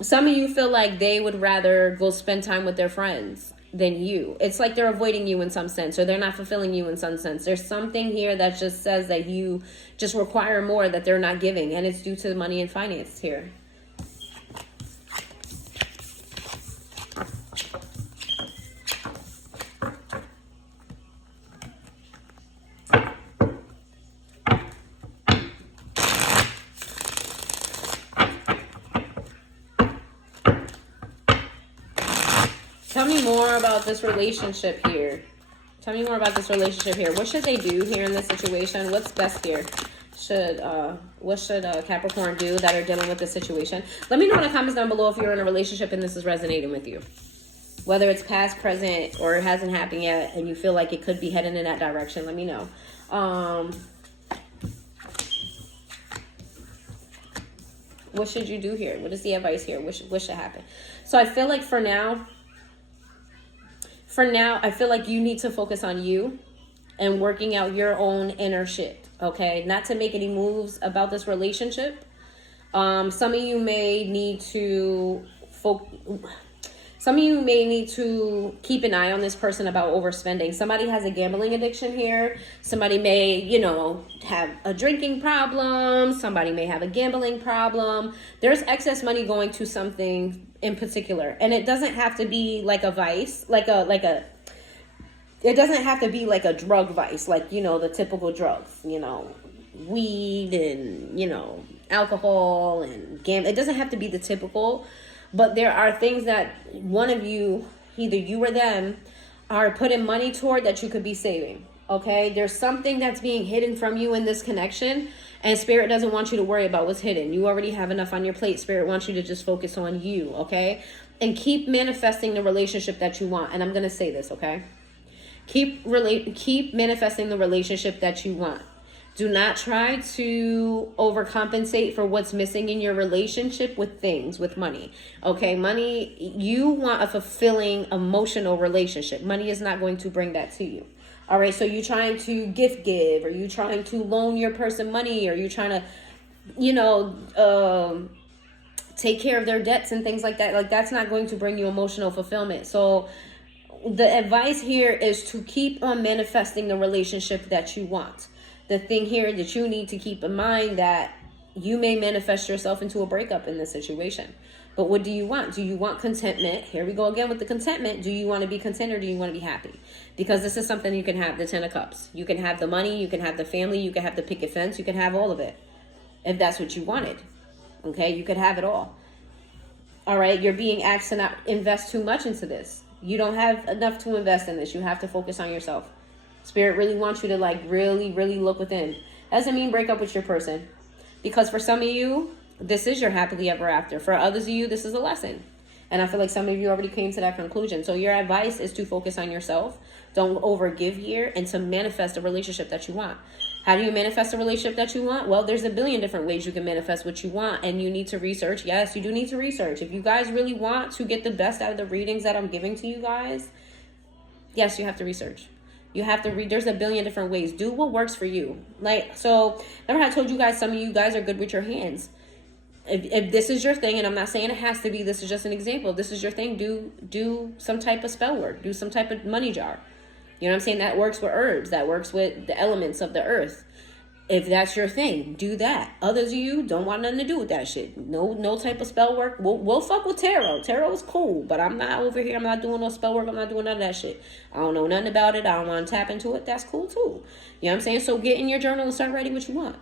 of you feel like they would rather go spend time with their friends than you. It's like they're avoiding you in some sense, or they're not fulfilling you in some sense. There's something here that just says that you just require more that they're not giving, and it's due to the money and finance here. Tell me more about this relationship here. Tell me more about this relationship here. What should they do here in this situation? What's best here? What should Capricorn do that are dealing with this situation? Let me know in the comments down below if you're in a relationship and this is resonating with you. Whether it's past, present, or it hasn't happened yet and you feel like it could be heading in that direction, let me know. What should you do here? What is the advice here? What should happen? So I feel like for now, I feel like you need to focus on you and working out your own inner shit, okay? Not to make any moves about this relationship. Some of you may need to keep an eye on this person about overspending. Somebody has a gambling addiction here. Somebody may, have a drinking problem. Somebody may have a gambling problem. There's excess money going to something in particular, and it doesn't have to be like a vice, it doesn't have to be like a drug vice, like the typical drugs, weed and alcohol and gambling. It doesn't have to be the typical, but there are things that one of you, either you or them, are putting money toward that you could be saving. Okay, there's something that's being hidden from you in this connection, and Spirit doesn't want you to worry about what's hidden. You already have enough on your plate. Spirit wants you to just focus on you, okay? And keep manifesting the relationship that you want. And I'm going to say this, okay? Keep manifesting the relationship that you want. Do not try to overcompensate for what's missing in your relationship with things, with money. Okay, money, you want a fulfilling emotional relationship. Money is not going to bring that to you. All right, so you're trying to give, or you trying to loan your person money, or you trying to, take care of their debts and things like that. Like, that's not going to bring you emotional fulfillment. So the advice here is to keep on manifesting the relationship that you want. The thing here that you need to keep in mind, that you may manifest yourself into a breakup in this situation. But what do you want? Do you want contentment? Here we go again with the contentment. Do you want to be content, or do you want to be happy? Because this is something you can have, the 10 of Cups. You can have the money, you can have the family, you can have the picket fence, you can have all of it. If that's what you wanted. Okay, you could have it all. All right, you're being asked to not invest too much into this. You don't have enough to invest in this. You have to focus on yourself. Spirit really wants you to really, really look within. Doesn't mean break up with your person. Because for some of you, this is your happily ever after. For others of you, this is a lesson. And I feel like some of you already came to that conclusion. So your advice is to focus on yourself. Don't overgive here, and to manifest a relationship that you want. How do you manifest a relationship that you want? Well, there's a billion different ways you can manifest what you want, and you need to research. Yes, you do need to research. If you guys really want to get the best out of the readings that I'm giving to you guys, yes, you have to research. You have to read. There's a billion different ways. Do what works for you. So remember I told you guys, some of you guys are good with your hands. If this is your thing, and I'm not saying it has to be, this is just an example. If this is your thing, do some type of spell work. Do some type of money jar. You know what I'm saying? That works with herbs. That works with the elements of the earth. If that's your thing, do that. Others of you don't want nothing to do with that shit. No type of spell work. We'll fuck with tarot. Tarot is cool, but I'm not over here. I'm not doing no spell work. I'm not doing none of that shit. I don't know nothing about it. I don't want to tap into it. That's cool too. You know what I'm saying? So get in your journal and start writing what you want.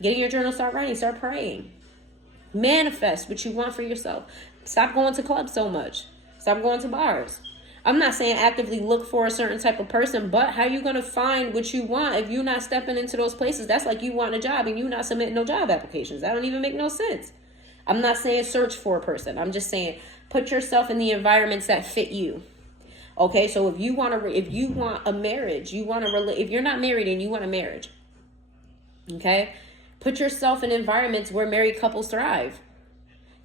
Get in your journal, start writing, start praying. Manifest what you want for yourself. Stop going to clubs so much. Stop going to bars. I'm not saying actively look for a certain type of person, but how you going to find what you want if you're not stepping into those places? That's like you want a job and you not submitting no job applications. That don't even make no sense. I'm not saying search for a person. I'm just saying put yourself in the environments that fit you. Okay, so if you want a marriage, if you're not married and you want a marriage, okay, put yourself in environments where married couples thrive.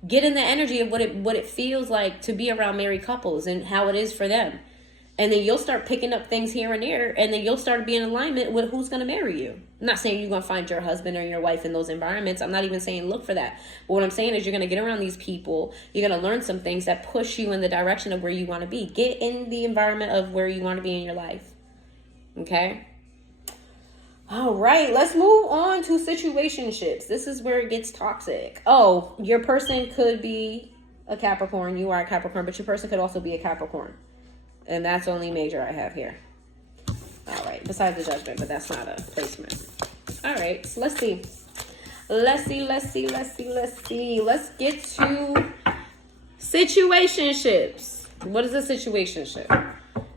Get in the energy of what it feels like to be around married couples and how it is for them. And then you'll start picking up things here and there, and then you'll start being in alignment with who's going to marry you. I'm not saying you're going to find your husband or your wife in those environments. I'm not even saying look for that. But what I'm saying is you're going to get around these people. You're going to learn some things that push you in the direction of where you want to be. Get in the environment of where you want to be in your life. Okay? All right, let's move on to situationships. This is where it gets toxic. Oh, your person could be a Capricorn. You are a Capricorn, but your person could also be a Capricorn. And that's only major I have here. All right, besides the judgment, but that's not a placement. All right, so let's see. Let's get to situationships. What is a situationship?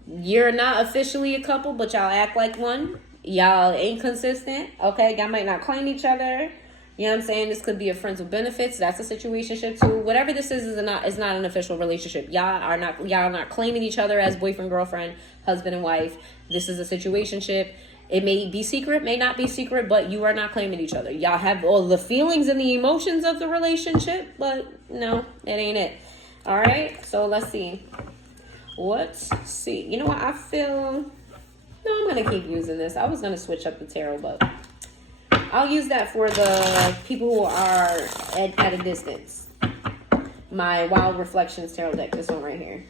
You're not officially a couple, but y'all act like one. Y'all ain't consistent. Okay, y'all might not claim each other. You know what I'm saying? This could be a friends with benefits. That's a situationship too. Whatever this is not an official relationship. Y'all are not claiming each other as boyfriend, girlfriend, husband and wife. This is a situationship. It may be secret, may not be secret, but you are not claiming each other. Y'all have all the feelings and the emotions of the relationship, but no, it ain't it. All right, so let's see. Let's see. You know what? I feel... No, I'm going to keep using this. I was going to switch up the tarot, but I'll use that for the people who are at a distance. My Wild Reflections tarot deck, this one right here.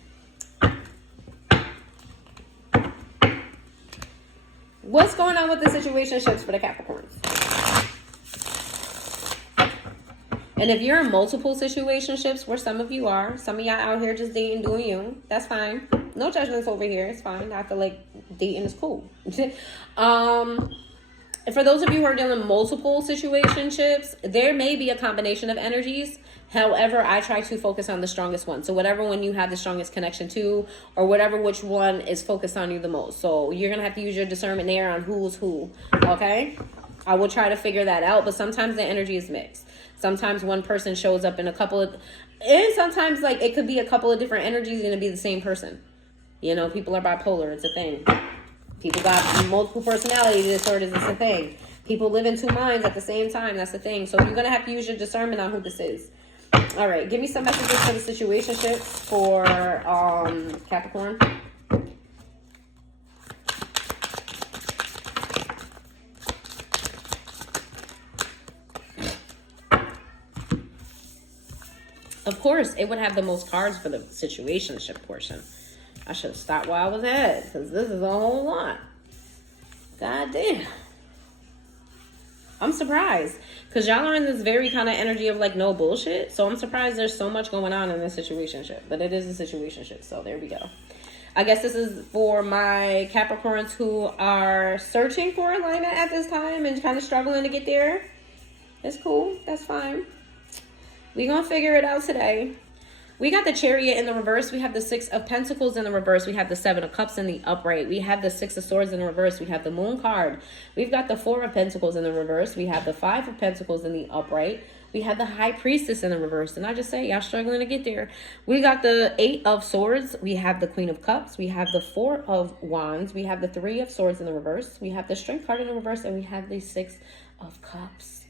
What's going on with the situationships for the Capricorns? And if you're in multiple situationships, where some of you are, some of y'all out here just dating, doing you, that's fine. No judgments over here. It's fine. I feel like dating is cool. For those of you who are dealing multiple situationships, there may be a combination of energies. However, I try to focus on the strongest one. So whatever one you have the strongest connection to, or whatever which one is focused on you the most. So you're going to have to use your discernment there on who's who. Okay? I will try to figure that out, but sometimes the energy is mixed. Sometimes one person shows up in a couple of, and sometimes like it could be a couple of different energies and it'd be the same person. You know, people are bipolar. It's a thing. People got multiple personality disorders. It's a thing. People live in two minds at the same time. That's the thing. So you're going to have to use your discernment on who this is. All right. Give me some messages for the situationships for Capricorn. Of course, it would have the most cards for the situationship portion. I should have stopped while I was ahead, because this is a whole lot. God damn. I'm surprised, because y'all are in this very kind of energy of like no bullshit. So I'm surprised there's so much going on in this situationship. But it is a situationship, so there we go. I guess this is for my Capricorns who are searching for alignment at this time and kind of struggling to get there. It's cool. That's fine. We're going to figure it out today. We got the Chariot in the reverse. We have the Six of Pentacles in the reverse. We have the Seven of Cups in the upright. We have the Six of Swords in the reverse. We have the Moon card. We've got the Four of Pentacles in the reverse. We have the Five of Pentacles in the upright. We have the High Priestess in the reverse. And I just say, y'all struggling to get there. We got the Eight of Swords. We have the Queen of Cups. We have the Four of Wands. We have the Three of Swords in the reverse. We have the Strength card in the reverse. And we have the Six of Cups.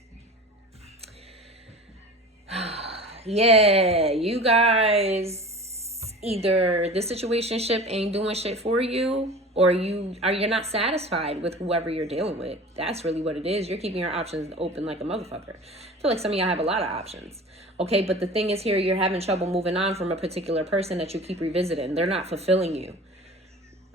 Yeah, you guys, either this situationship ain't doing shit for you, or you're not satisfied with whoever you're dealing with. That's really what it is. You're keeping your options open like a motherfucker. I feel like some of y'all have a lot of options. Okay, but the thing is here, you're having trouble moving on from a particular person that you keep revisiting. They're not fulfilling you.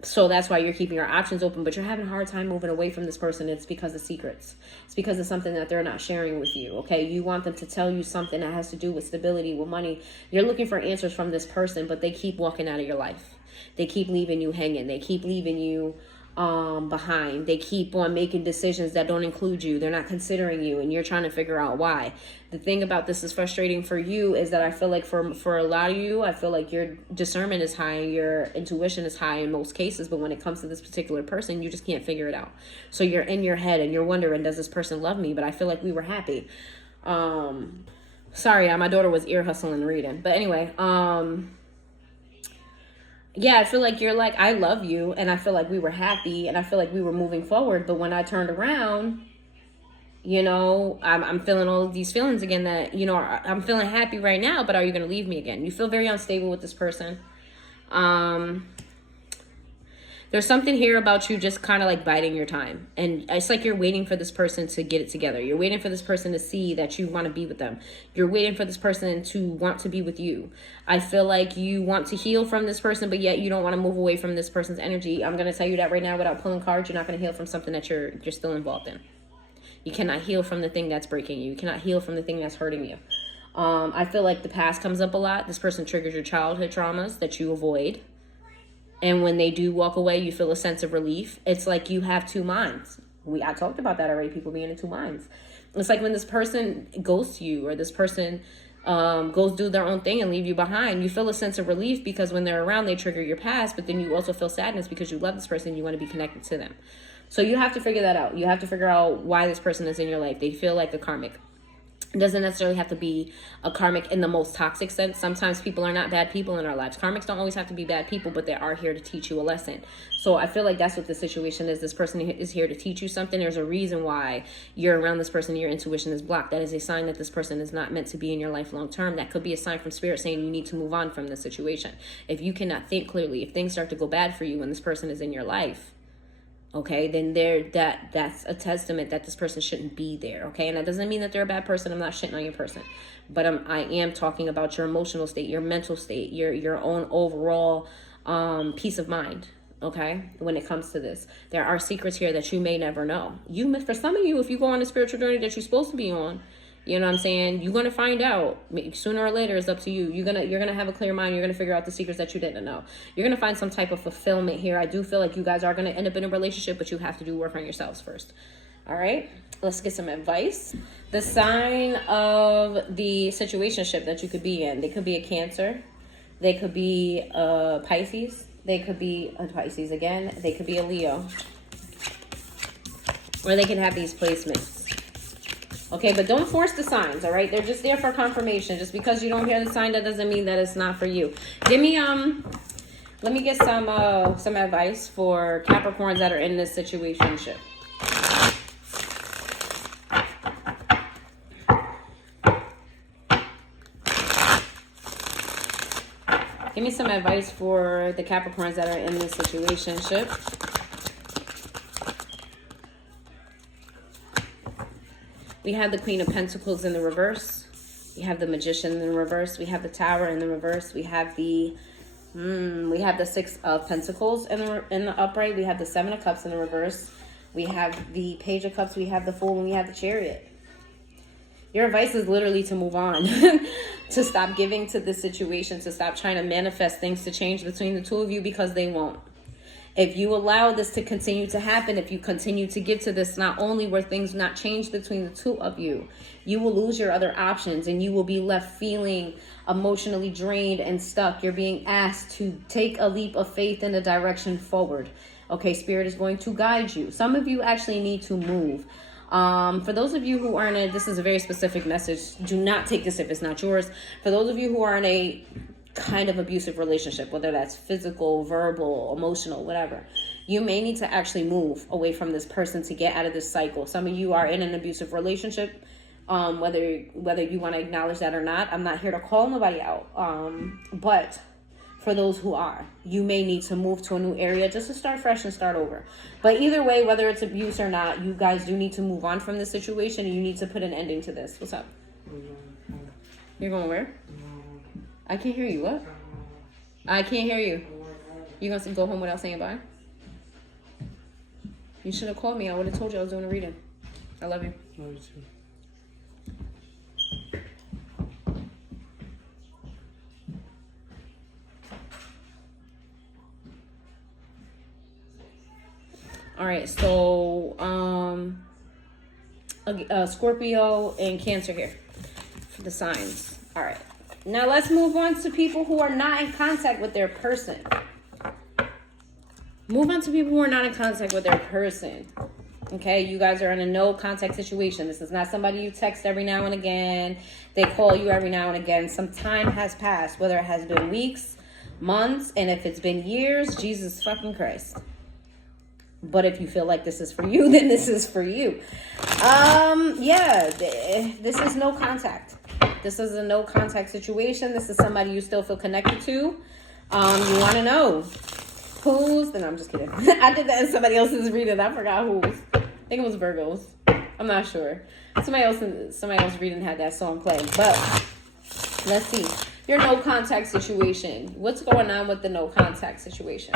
So that's why you're keeping your options open, but you're having a hard time moving away from this person. It's because of secrets. It's because of something that they're not sharing with you, okay? You want them to tell you something that has to do with stability, with money. You're looking for answers from this person, but they keep walking out of your life. They keep leaving you hanging. They keep leaving you behind. They keep on making decisions that don't include you. They're not considering you, and you're trying to figure out why. The thing about this is frustrating for you is that I feel like for a lot of you, I feel like your discernment is high, your intuition is high in most cases, but when it comes to this particular person, you just can't figure it out. So you're in your head and you're wondering, does this person love me? But I feel like we were happy. Sorry, my daughter was ear hustling reading. But anyway, yeah, I feel like you're like, I love you, and I feel like we were happy, and I feel like we were moving forward. But when I turned around, you know, I'm feeling all of these feelings again that, you know, I'm feeling happy right now, but are you going to leave me again? You feel very unstable with this person. There's something here about you just kind of like biding your time. And it's like you're waiting for this person to get it together. You're waiting for this person to see that you want to be with them. You're waiting for this person to want to be with you. I feel like you want to heal from this person, but yet you don't want to move away from this person's energy. I'm going to tell you that right now without pulling cards. You're not going to heal from something that you're still involved in. You cannot heal from the thing that's breaking you. You cannot heal from the thing that's hurting you. I feel like the past comes up a lot. This person triggers your childhood traumas that you avoid. And when they do walk away, you feel a sense of relief. It's like you have two minds. I talked about that already, people being in two minds. It's like when this person goes to you, or this person goes do their own thing and leave you behind, you feel a sense of relief because when they're around, they trigger your past, but then you also feel sadness because you love this person and you want to be connected to them. So you have to figure that out. You have to figure out why this person is in your life. They feel like a karmic. It doesn't necessarily have to be a karmic in the most toxic sense. Sometimes people are not bad people in our lives. Karmics don't always have to be bad people, but they are here to teach you a lesson. So I feel like that's what the situation is. This person is here to teach you something. There's a reason why you're around this person and your intuition is blocked. That is a sign that this person is not meant to be in your life long term. That could be a sign from spirit saying you need to move on from this situation. If you cannot think clearly, if things start to go bad for you when this person is in your life, okay, then that's a testament that this person shouldn't be there, okay? And that doesn't mean that they're a bad person. I'm not shitting on your person. But I am talking about your emotional state, your mental state, your own overall peace of mind, okay? When it comes to this. There are secrets here that you may never know. For some of you, if you go on a spiritual journey that you're supposed to be on, you know what I'm saying? You're going to find out. Sooner or later, it's up to you. You're gonna have a clear mind. You're going to figure out the secrets that you didn't know. You're going to find some type of fulfillment here. I do feel like you guys are going to end up in a relationship, but you have to do work on yourselves first. All right, let's get some advice. The sign of the situationship that you could be in. They could be a Cancer. They could be a Pisces. They could be a Pisces again. They could be a Leo. Or they can have these placements. Okay, but don't force the signs, all right? They're just there for confirmation. Just because you don't hear the sign, that doesn't mean that it's not for you. Give me, let me get some advice for Capricorns that are in this situationship. Give me some advice for the Capricorns that are in this situationship. We have the Queen of Pentacles in the reverse. We have the Magician in the reverse. We have the Tower in the reverse. We have the Six of Pentacles in the upright. We have the Seven of Cups in the reverse. We have the Page of Cups. We have the Fool, and we have the Chariot. Your advice is literally to move on, to stop giving to this situation, to stop trying to manifest things to change between the two of you, because they won't. If you allow this to continue to happen, if you continue to give to this, not only will things not change between the two of you, you will lose your other options and you will be left feeling emotionally drained and stuck. You're being asked to take a leap of faith in a direction forward. Okay, Spirit is going to guide you. Some of you actually need to move. For those of you who are in a, this is a very specific message. Do not take this if it's not yours. For those of you who are in a kind of abusive relationship, whether that's physical, verbal, emotional, whatever, you may need to actually move away from this person to get out of this cycle. Some of you are in an abusive relationship, whether you want to acknowledge that or not. I'm not here to call nobody out, but for those who are, you may need to move to a new area just to start fresh and start over. But either way, whether it's abuse or not, you guys do need to move on from this situation, and you need to put an ending to this. What's up? You're going where? I can't hear you. What? I can't hear you. You gonna go home without saying bye? You should have called me. I would have told you I was doing a reading. I love you. Love you too. All right, so Scorpio and Cancer here for the signs. All right, now let's move on to people who are not in contact with their person. Move on to people who are not in contact with their person. Okay, you guys are in a no contact situation. This is not somebody you text every now and again. They call you every now and again. Some time has passed, whether it has been weeks, months, and if it's been years, Jesus fucking Christ. But if you feel like this is for you, then this is for you. Yeah, this is no contact. This is a no contact situation. This is somebody you still feel connected to. You want to know who's, then I'm just kidding. I did that in somebody else's reading. I forgot who's. I think it was Virgos. I'm not sure. Somebody else reading had that song playing. But let's see. Your no contact situation. What's going on with the no contact situation?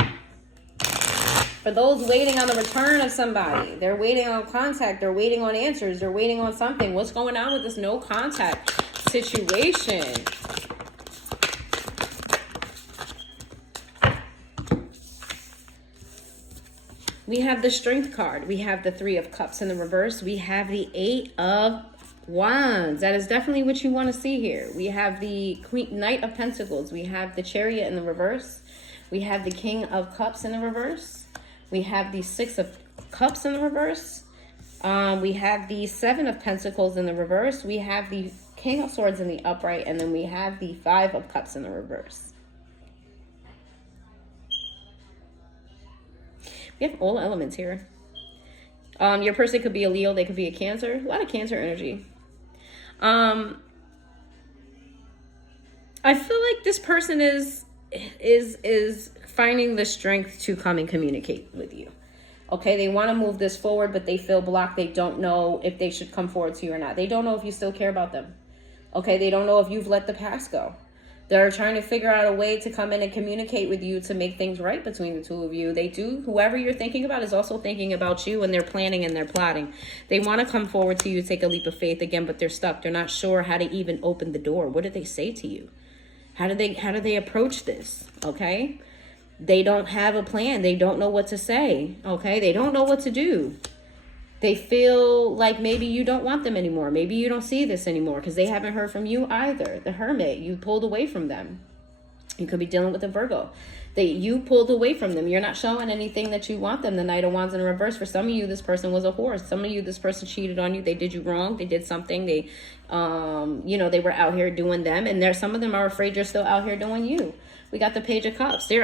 For those waiting on the return of somebody, they're waiting on contact, they're waiting on answers, they're waiting on something. What's going on with this no contact situation? We have the Strength card. We have the Three of Cups in the reverse. We have the Eight of Wands. That is definitely what you want to see here. We have the Knight of Pentacles. We have the Chariot in the reverse. We have the King of Cups in the reverse. We have the Six of Cups in the reverse. We have the Seven of Pentacles in the reverse. We have the King of Swords in the upright. And then we have the Five of Cups in the reverse. We have all elements here. Your person could be a Leo. They could be a Cancer. A lot of Cancer energy. I feel like this person is finding the strength to come and communicate with you. Okay, they want to move this forward, but they feel blocked. They don't know if they should come forward to you or not. They don't know if you still care about them. Okay, they don't know if you've let the past go. They're trying to figure out a way to come in and communicate with you to make things right between the two of you. They do. Whoever you're thinking about is also thinking about you, and they're planning and they're plotting. They want to come forward to you, take a leap of faith again, but they're stuck. They're not sure how to even open the door. What did they say to you? How do they approach this? Okay? They don't have a plan. They don't know what to say. Okay? They don't know what to do. They feel like maybe you don't want them anymore. Maybe you don't see this anymore because they haven't heard from you either. The Hermit, you pulled away from them. You could be dealing with a Virgo. You pulled away from them. You're not showing anything that you want them. The Knight of Wands in reverse. For some of you, this person was a horse. Some of you, this person cheated on you. They did you wrong. They did something. They, they were out here doing them. And some of them are afraid you're still out here doing you. We got the Page of Cups. They're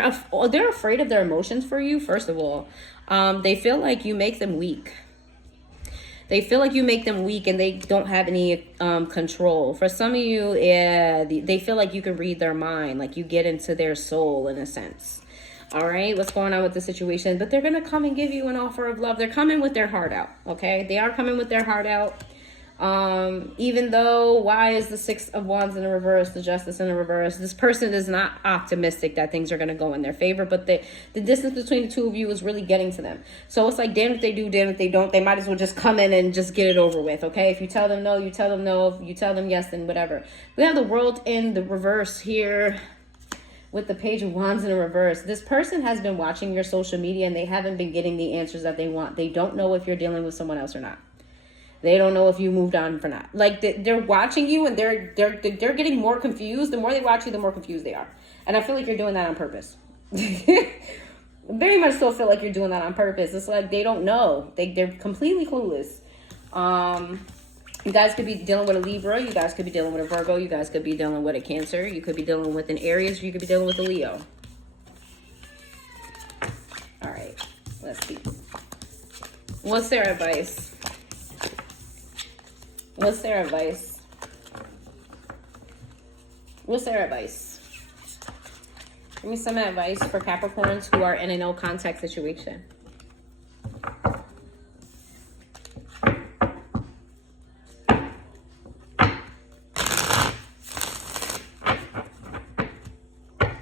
afraid of their emotions for you, first of all. They feel like you make them weak. They feel like you make them weak and they don't have any control. For some of you, they feel like you can read their mind, like you get into their soul in a sense. All right, what's going on with the situation? But they're going to come and give you an offer of love. They're coming with their heart out, okay? They are coming with their heart out. Even though, why is the Six of Wands in the reverse, the Justice in the reverse? This person is not optimistic that things are going to go in their favor, but the distance between the two of you is really getting to them. So it's like, damn if they do, damn if they don't. They might as well just come in and just get it over with, okay? If you tell them no, you tell them no. If you tell them yes, then whatever. We have the World in the reverse here with the Page of Wands in the reverse. This person has been watching your social media and they haven't been getting the answers that they want. They don't know if you're dealing with someone else or not. They don't know if you moved on or not. Like, they're watching you and they're getting more confused. The more they watch you, the more confused they are. And I feel like you're doing that on purpose. Very much so feel like you're doing that on purpose. It's like they don't know. They're completely clueless. You guys could be dealing with a Libra. You guys could be dealing with a Virgo. You guys could be dealing with a Cancer. You could be dealing with an Aries. You could be dealing with a Leo. All right. Let's see. What's their advice? What's their advice? What's their advice? Give me some advice for Capricorns who are in a no contact situation.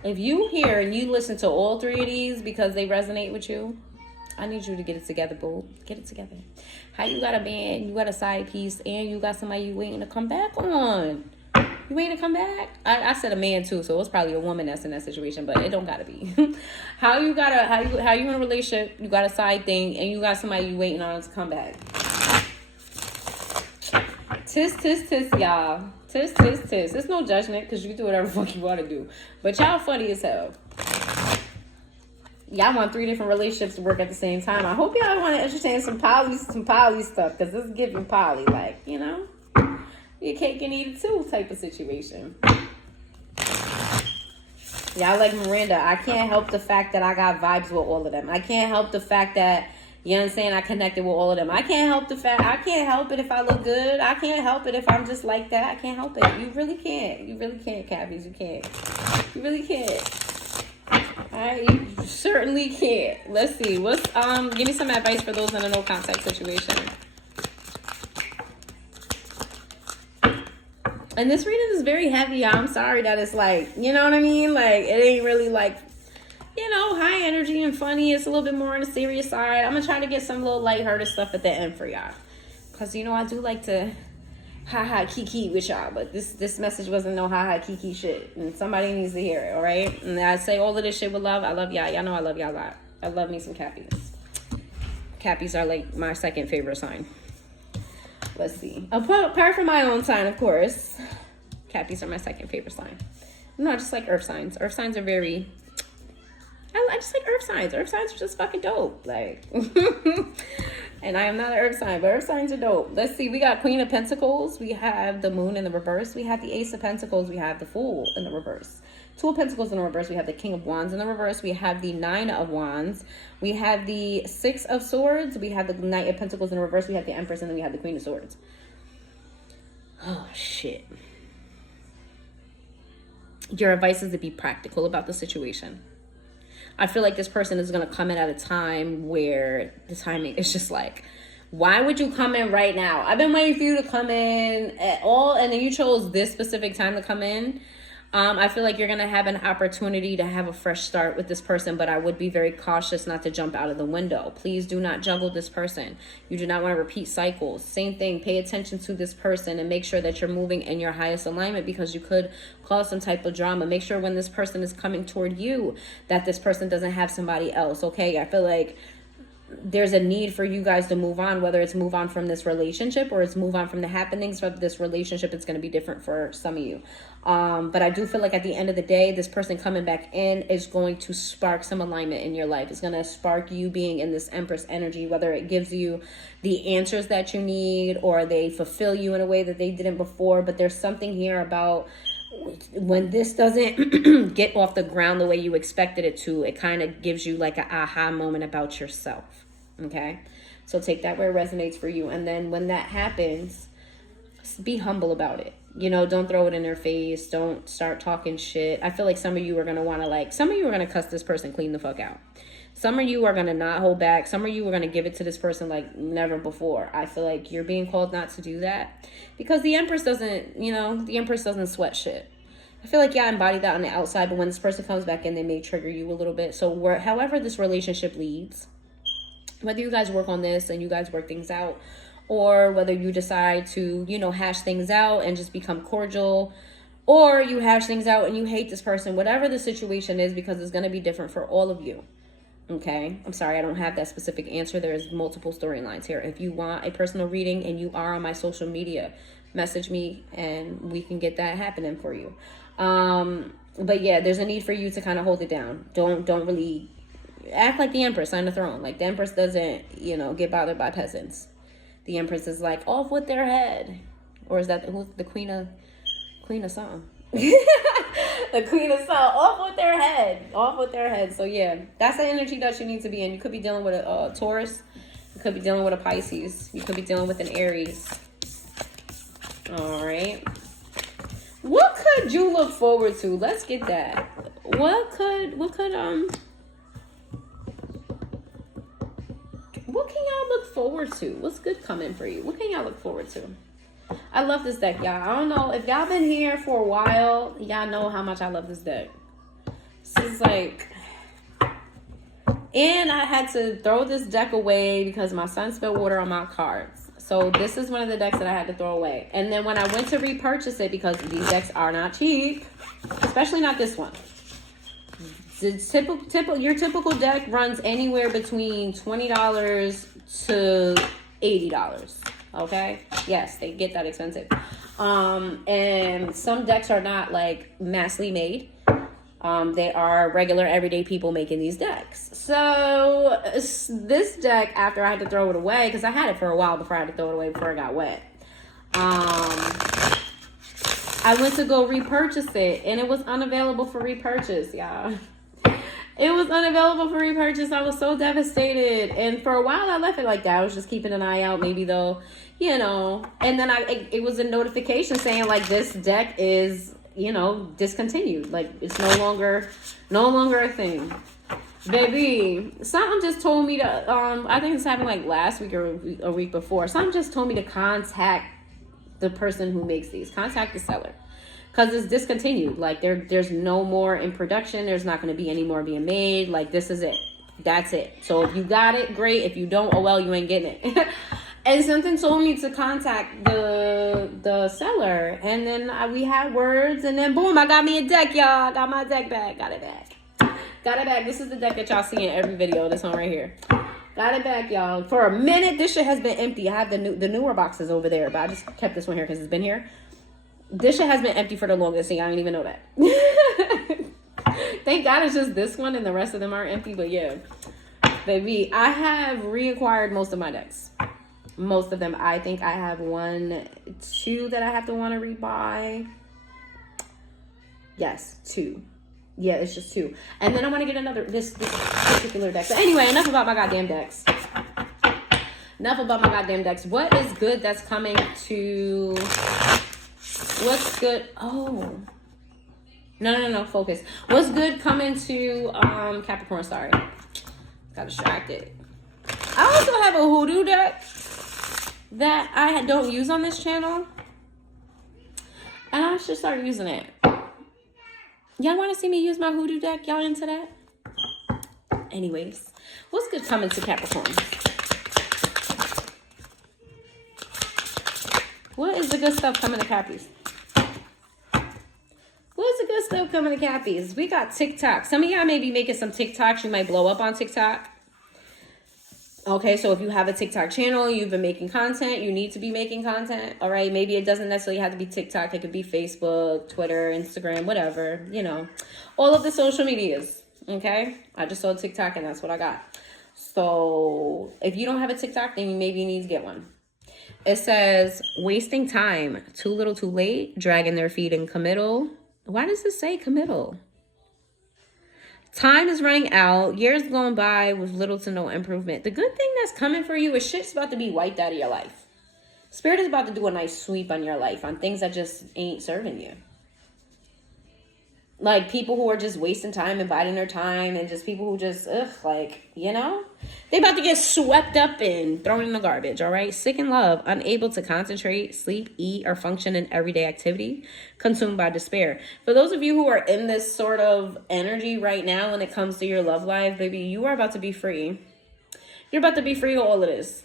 If you hear and you listen to all three of these because they resonate with you, I need you to get it together, boo. Get it together. How you got a man, you got a side piece, and you got somebody you waiting to come back on. You waiting to come back? I said a man too, so it's probably a woman that's in that situation, but it don't gotta be. how you in a relationship, you got a side thing, and you got somebody you waiting on to come back. Tis, y'all. Tis. It's no judgment, because you can do whatever the fuck you want to do. But y'all funny as hell. Y'all want 3 different relationships to work at the same time. I hope y'all want to entertain some poly stuff, because this is giving poly, like, you know, your cake and eat it too type of situation. Y'all like Miranda. I can't help the fact that I got vibes with all of them. I can't help the fact that, you know what I'm saying, I connected with all of them. I can't help it if I look good. I can't help it if I'm just like that. I can't help it. You really can't. You really can't, Cappies. You can't. You really can't. You certainly can't. Let's see. Give me some advice for those in a no contact situation. And this reading is very heavy. I'm sorry that it's like, you know what I mean? Like, it ain't really like, you know, high energy and funny. It's a little bit more on the serious side. I'm gonna try to get some little lighthearted stuff at the end for y'all, because, you know, I do like to kiki with y'all, but this message wasn't no kiki shit, and somebody needs to hear it. All right, and I say all of this shit with love. I love y'all. Y'all know I love y'all a lot. I love me some Cappies. Cappies are like my second favorite sign. Let's see. Apart from my own sign, of course, Cappies are my second favorite sign. No, just like earth signs. Earth signs are very, I just like earth signs. Earth signs are just fucking dope. Like, and I am not an earth sign, but earth signs are dope. Let's see. We got Queen of Pentacles. We have the Moon in the reverse. We have the Ace of Pentacles. We have the Fool in the reverse. 2 of Pentacles in the reverse. We have the King of Wands in the reverse. We have the 9 of Wands. We have the 6 of Swords. We have the Knight of Pentacles in the reverse. We have the Empress, and then we have the Queen of Swords. Oh, shit. Your advice is to be practical about the situation. I feel like this person is going to come in at a time where the timing is just like, why would you come in right now? I've been waiting for you to come in at all, and then you chose this specific time to come in. I feel like you're going to have an opportunity to have a fresh start with this person, but I would be very cautious not to jump out of the window. Please do not juggle this person. You do not want to repeat cycles. Same thing. Pay attention to this person and make sure that you're moving in your highest alignment, because you could cause some type of drama. Make sure when this person is coming toward you that this person doesn't have somebody else, okay? I feel like there's a need for you guys to move on, whether it's move on from this relationship or it's move on from the happenings of this relationship. It's going to be different for some of you. But I do feel like at the end of the day, this person coming back in is going to spark some alignment in your life. It's going to spark you being in this Empress energy, whether it gives you the answers that you need or they fulfill you in a way that they didn't before. But there's something here about when this doesn't get off the ground the way you expected it to, it kind of gives you like an aha moment about yourself. Okay, so take that where it resonates for you. And then when that happens, be humble about it. You know, don't throw it in their face. Don't start talking shit. I feel like some of you are going to want to some of you are going to cuss this person clean the fuck out. Some of you are going to not hold back. Some of you are going to give it to this person like never before. I feel like you're being called not to do that because the Empress doesn't, the Empress doesn't sweat shit. I feel like, yeah, I embody that on the outside, but when this person comes back in, they may trigger you a little bit. So however this relationship leads, whether you guys work on this and you guys work things out, or whether you decide to, hash things out and just become cordial, or you hash things out and you hate this person, whatever the situation is, because it's going to be different for all of you. Okay, I'm sorry, I don't have that specific answer. There's multiple storylines here. If you want a personal reading and you are on my social media, message me and we can get that happening for you. But yeah, there's a need for you to kind of hold it down. Don't really act like the Empress on the throne. Like the Empress doesn't, get bothered by peasants. The Empress is like off with their head, or is that who's the Queen of Song? The Queen of Song, off with their head. So yeah, that's the energy that you need to be in. You could be dealing with a Taurus. You could be dealing with a Pisces. You could be dealing with an Aries. All right. What could you look forward to? Let's get that. What can y'all look forward to? What's good coming for you? What can y'all look forward to? I love this deck, y'all. I don't know if y'all been here for a while, y'all know how much I love this deck. This is like, and I had to throw this deck away because my son spilled water on my cards. So this is one of the decks that I had to throw away. And then when I went to repurchase it, because these decks are not cheap, especially not this one. Your typical deck runs anywhere between $20 to $80. Okay? Yes, they get that expensive. And some decks are not like massively made. They are regular everyday people making these decks. So this deck, after I had to throw it away, because I had it for a while before I had to throw it away before it got wet. I went to go repurchase it and it was unavailable for repurchase, y'all. It was unavailable for repurchase. I was so devastated. And for a while I left it like that. I was just keeping an eye out, maybe though, and then it was a notification saying like this deck is, discontinued. Like it's no longer a thing. Baby, something just told me to, I think this happened like last week or a week before. Something just told me to contact the person who makes these. Contact the seller. Because it's discontinued. Like there's no more in production. There's not going to be any more being made. Like this is it. That's it. So if you got it, great. If you don't, oh well, you ain't getting it. And something told me to contact the seller. And then we had words. And then boom, I got me a deck, y'all. Got my deck back. Got it back. This is the deck that y'all see in every video. This one right here. Got it back, y'all. For a minute, this shit has been empty. I have the newer boxes over there. But I just kept this one here because it's been here. This shit has been empty for the longest thing. I didn't even know that. Thank God it's just this one and the rest of them are empty. But yeah, baby, I have reacquired most of my decks. Most of them. I think I have 1, 2 that I have to want to rebuy. Yes, 2. Yeah, it's just 2. And then I want to get another, this particular deck. So anyway, enough about my goddamn decks. What is good that's coming to... What's good? Oh. No. Focus. What's good coming to Capricorn? Sorry. Got distracted. I also have a hoodoo deck that I don't use on this channel. And I should start using it. Y'all want to see me use my hoodoo deck? Y'all into that? Anyways. What's good coming to Capricorn? What is the good stuff coming to Cappies? What's the good stuff coming to Cappies? We got TikTok. Some of y'all may be making some TikToks. You might blow up on TikTok. Okay, so if you have a TikTok channel, you've been making content, you need to be making content, all right? Maybe it doesn't necessarily have to be TikTok. It could be Facebook, Twitter, Instagram, whatever, you know. All of the social medias, okay? I just saw TikTok and that's what I got. So if you don't have a TikTok, then maybe you need to get one. It says, wasting time, too little too late, dragging their feet in committal. Why does it say committal? Time is running out. Years going by with little to no improvement. The good thing that's coming for you is shit's about to be wiped out of your life. Spirit is about to do a nice sweep on your life, on things that just ain't serving you. Like people who are just wasting time and biding their time, and just people who just, like, you know, they about to get swept up and thrown in the garbage, all right? Sick in love, unable to concentrate, sleep, eat, or function in everyday activity, consumed by despair. For those of you who are in this sort of energy right now when it comes to your love life, baby, you are about to be free. You're about to be free of all of this.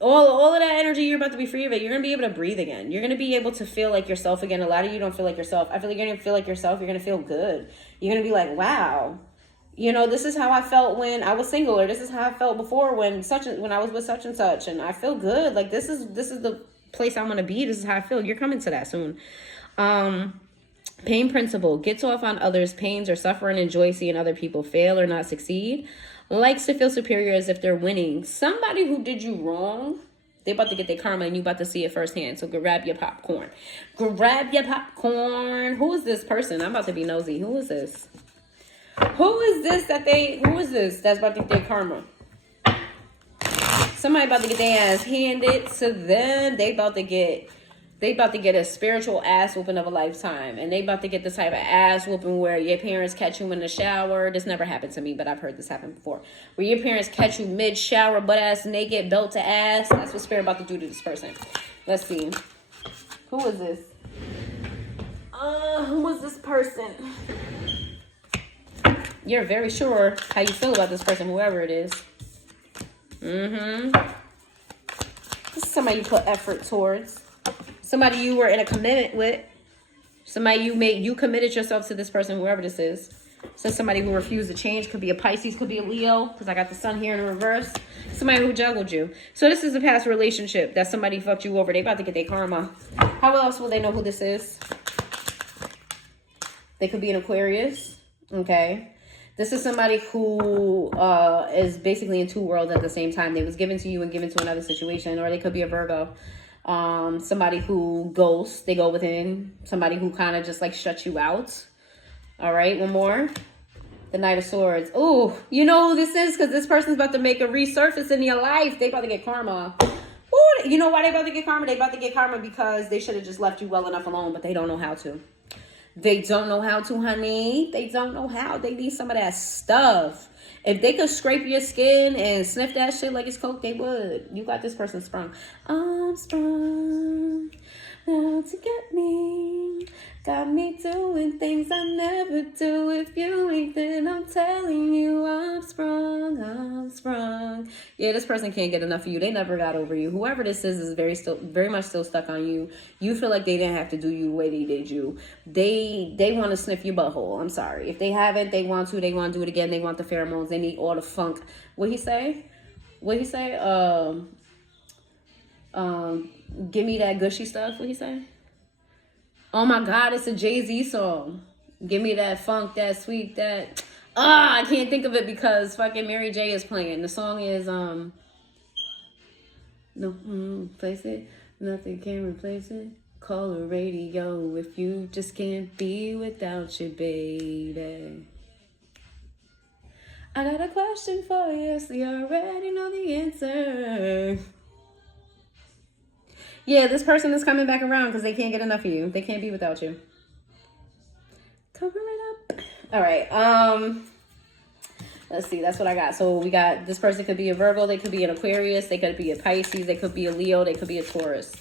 All of that energy, you're about to be free of it. You're going to be able to breathe again. You're going to be able to feel like yourself again. A lot of you don't feel like yourself. I feel like you're going to feel like yourself. You're going to feel good. You're going to be like, wow. You know, this is how I felt when I was single, or this is how I felt before when I was with such and such, and I feel good. Like this is the place I want to be. This is how I feel. You're coming to that soon. Pain principle, gets off on others' pains or suffer and enjoy seeing other people fail or not succeed. Likes to feel superior as if they're winning. Somebody who did you wrong, they about to get their karma and you about to see it firsthand. So grab your popcorn. Grab your popcorn. Who is this person? I'm about to be nosy. Who is this? Who is this that's about to get their karma? Somebody about to get their ass handed to them. They about to get a spiritual ass whooping of a lifetime. And they about to get the type of ass whooping where your parents catch you in the shower. This never happened to me, but I've heard this happen before. Where your parents catch you mid-shower, butt-ass naked, belt to ass. That's what spirit about to do to this person. Let's see. Who is this? Who is this person? You're very sure how you feel about this person, whoever it is. This is somebody you put effort towards. Somebody you were in a commitment with. Somebody you committed yourself to this person, whoever this is. So somebody who refused to change. Could be a Pisces, could be a Leo, because I got the sun here in reverse. Somebody who juggled you. So this is a past relationship that somebody fucked you over. They about to get their karma. How else will they know who this is? They could be an Aquarius. Okay. This is somebody who is basically in two worlds at the same time. They was given to you and given to another situation. Or they could be a Virgo. Somebody who ghosts, they go within. Somebody who kind of just like shuts you out. All right, one more. The Knight of Swords. Oh, you know who this is? Because this person's about to make a resurface in your life. They about to get karma. Ooh, you know why they about to get karma? They about to get karma because they should have just left you well enough alone, but they don't know how to. They don't know how to, honey. They don't know how. They need some of that stuff. If they could scrape your skin and sniff that shit like it's coke, they would. You got this person sprung. I'm sprung now to get me. Got me doing things I never do. If you ain't, then I'm telling you I'm sprung. I'm sprung. Yeah, this person can't get enough of you. They never got over you. Whoever this is very much still stuck on you. You feel like they didn't have to do you the way they did you. They want to sniff your butthole. I'm sorry. If they haven't, they want to. They want to do it again. They want the pheromones. They need all the funk. What he say? Give me that gushy stuff. What he say? Oh my God, it's a Jay-Z song. Give me that funk, that sweet, that... I can't think of it because fucking Mary J is playing. The song is, no, place it. Nothing can replace it. Call a radio if you just can't be without your baby. I got a question for you, so you already know the answer. Yeah, this person is coming back around because they can't get enough of you. They can't be without you. Cover it up. All right. Let's see. That's what I got. So we got this person could be a Virgo. They could be an Aquarius. They could be a Pisces. They could be a Leo. They could be a Taurus.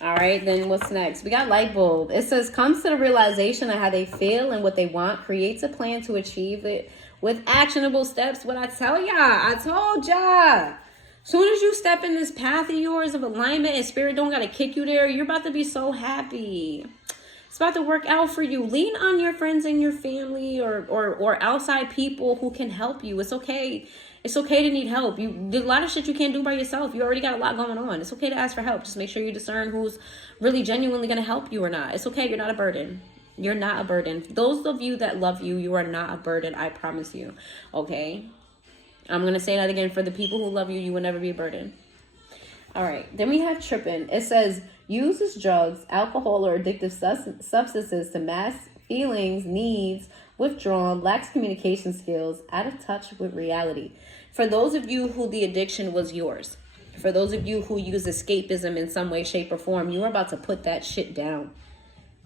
All right. Then what's next? We got light bulb. It says comes to the realization of how they feel and what they want. Creates a plan to achieve it with actionable steps. What I tell y'all. I told y'all. Soon as you step in this path of yours of alignment and spirit don't got to kick you there, you're about to be so happy. It's about to work out for you. Lean on your friends and your family or outside people who can help you. It's okay It's okay to need help. There's a lot of shit you can't do by yourself. You already got a lot going on. It's okay to ask for help. Just make sure you discern who's really genuinely going to help you or not. It's okay. You're not a burden. You're not a burden. Those of you that love you, you are not a burden. I promise you. Okay? I'm going to say that again. For the people who love you, you will never be a burden. All right. Then we have tripping. It says, uses drugs, alcohol, or addictive substances to mask feelings, needs, withdrawn, lacks communication skills, out of touch with reality. For those of you who the addiction was yours, for those of you who use escapism in some way, shape, or form, you are about to put that shit down.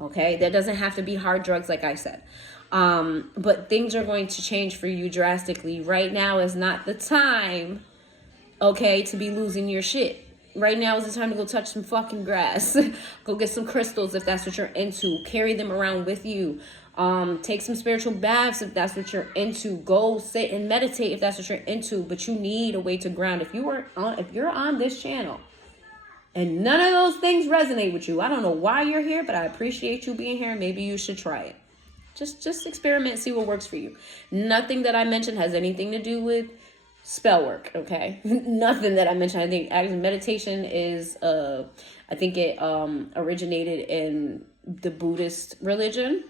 Okay? That doesn't have to be hard drugs, like I said. But things are going to change for you drastically. Right now is not the time, okay, to be losing your shit. Right now is the time to go touch some fucking grass. Go get some crystals if that's what you're into. Carry them around with you. Take some spiritual baths if that's what you're into. Go sit and meditate if that's what you're into. But you need a way to ground. If you're on this channel and none of those things resonate with you, I don't know why you're here, but I appreciate you being here. Maybe you should try it. Just experiment, see what works for you. Nothing that I mentioned has anything to do with spell work, okay? Nothing that I mentioned. I think actually meditation is, I think it originated in the Buddhist religion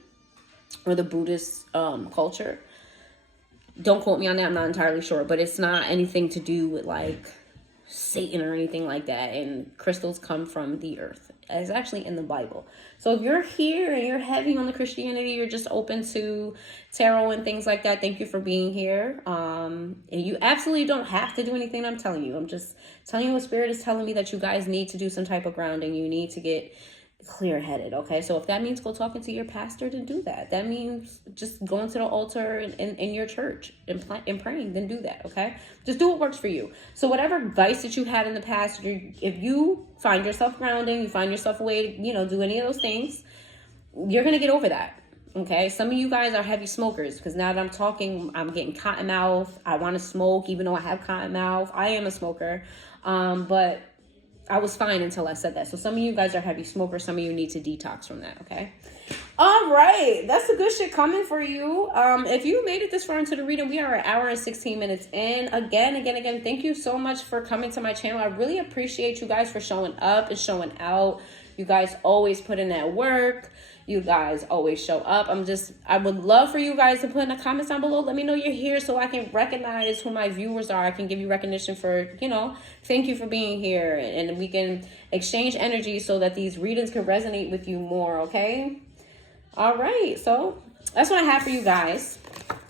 or the Buddhist culture. Don't quote me on that. I'm not entirely sure, but it's not anything to do with like Satan or anything like that. And crystals come from the earth. It's actually in the Bible. So if you're here and you're heavy on the Christianity, you're just open to tarot and things like that, thank you for being here. And you absolutely don't have to do anything I'm telling you. I'm just telling you what Spirit is telling me, that you guys need to do some type of grounding. You need to get clear-headed, okay? So if that means go talking to your pastor, then do that. That means just going to the altar in your church and praying, then do that, okay? Just do what works for you. So whatever vice that you had in the past, if you find yourself grounding, you find yourself a way to, do any of those things, you're going to get over that, okay? Some of you guys are heavy smokers, because now that I'm talking, I'm getting cotton mouth. I want to smoke, even though I have cotton mouth. I am a smoker, but I was fine until I said that. So some of you guys are heavy smokers. Some of you need to detox from that, okay? All right. That's the good shit coming for you. If you made it this far into the reading, we are an hour and 16 minutes in. Again, thank you so much for coming to my channel. I really appreciate you guys for showing up and showing out. You guys always put in that work. You guys always show up. I would love for you guys to put in the comments down below. Let me know you're here so I can recognize who my viewers are. I can give you recognition for, thank you for being here. And we can exchange energy so that these readings can resonate with you more, okay? All right. So that's what I have for you guys.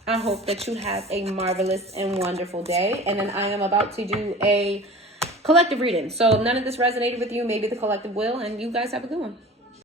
I hope that you have a marvelous and wonderful day. And then I am about to do a collective reading. So none of this resonated with you. Maybe the collective will. And you guys have a good one.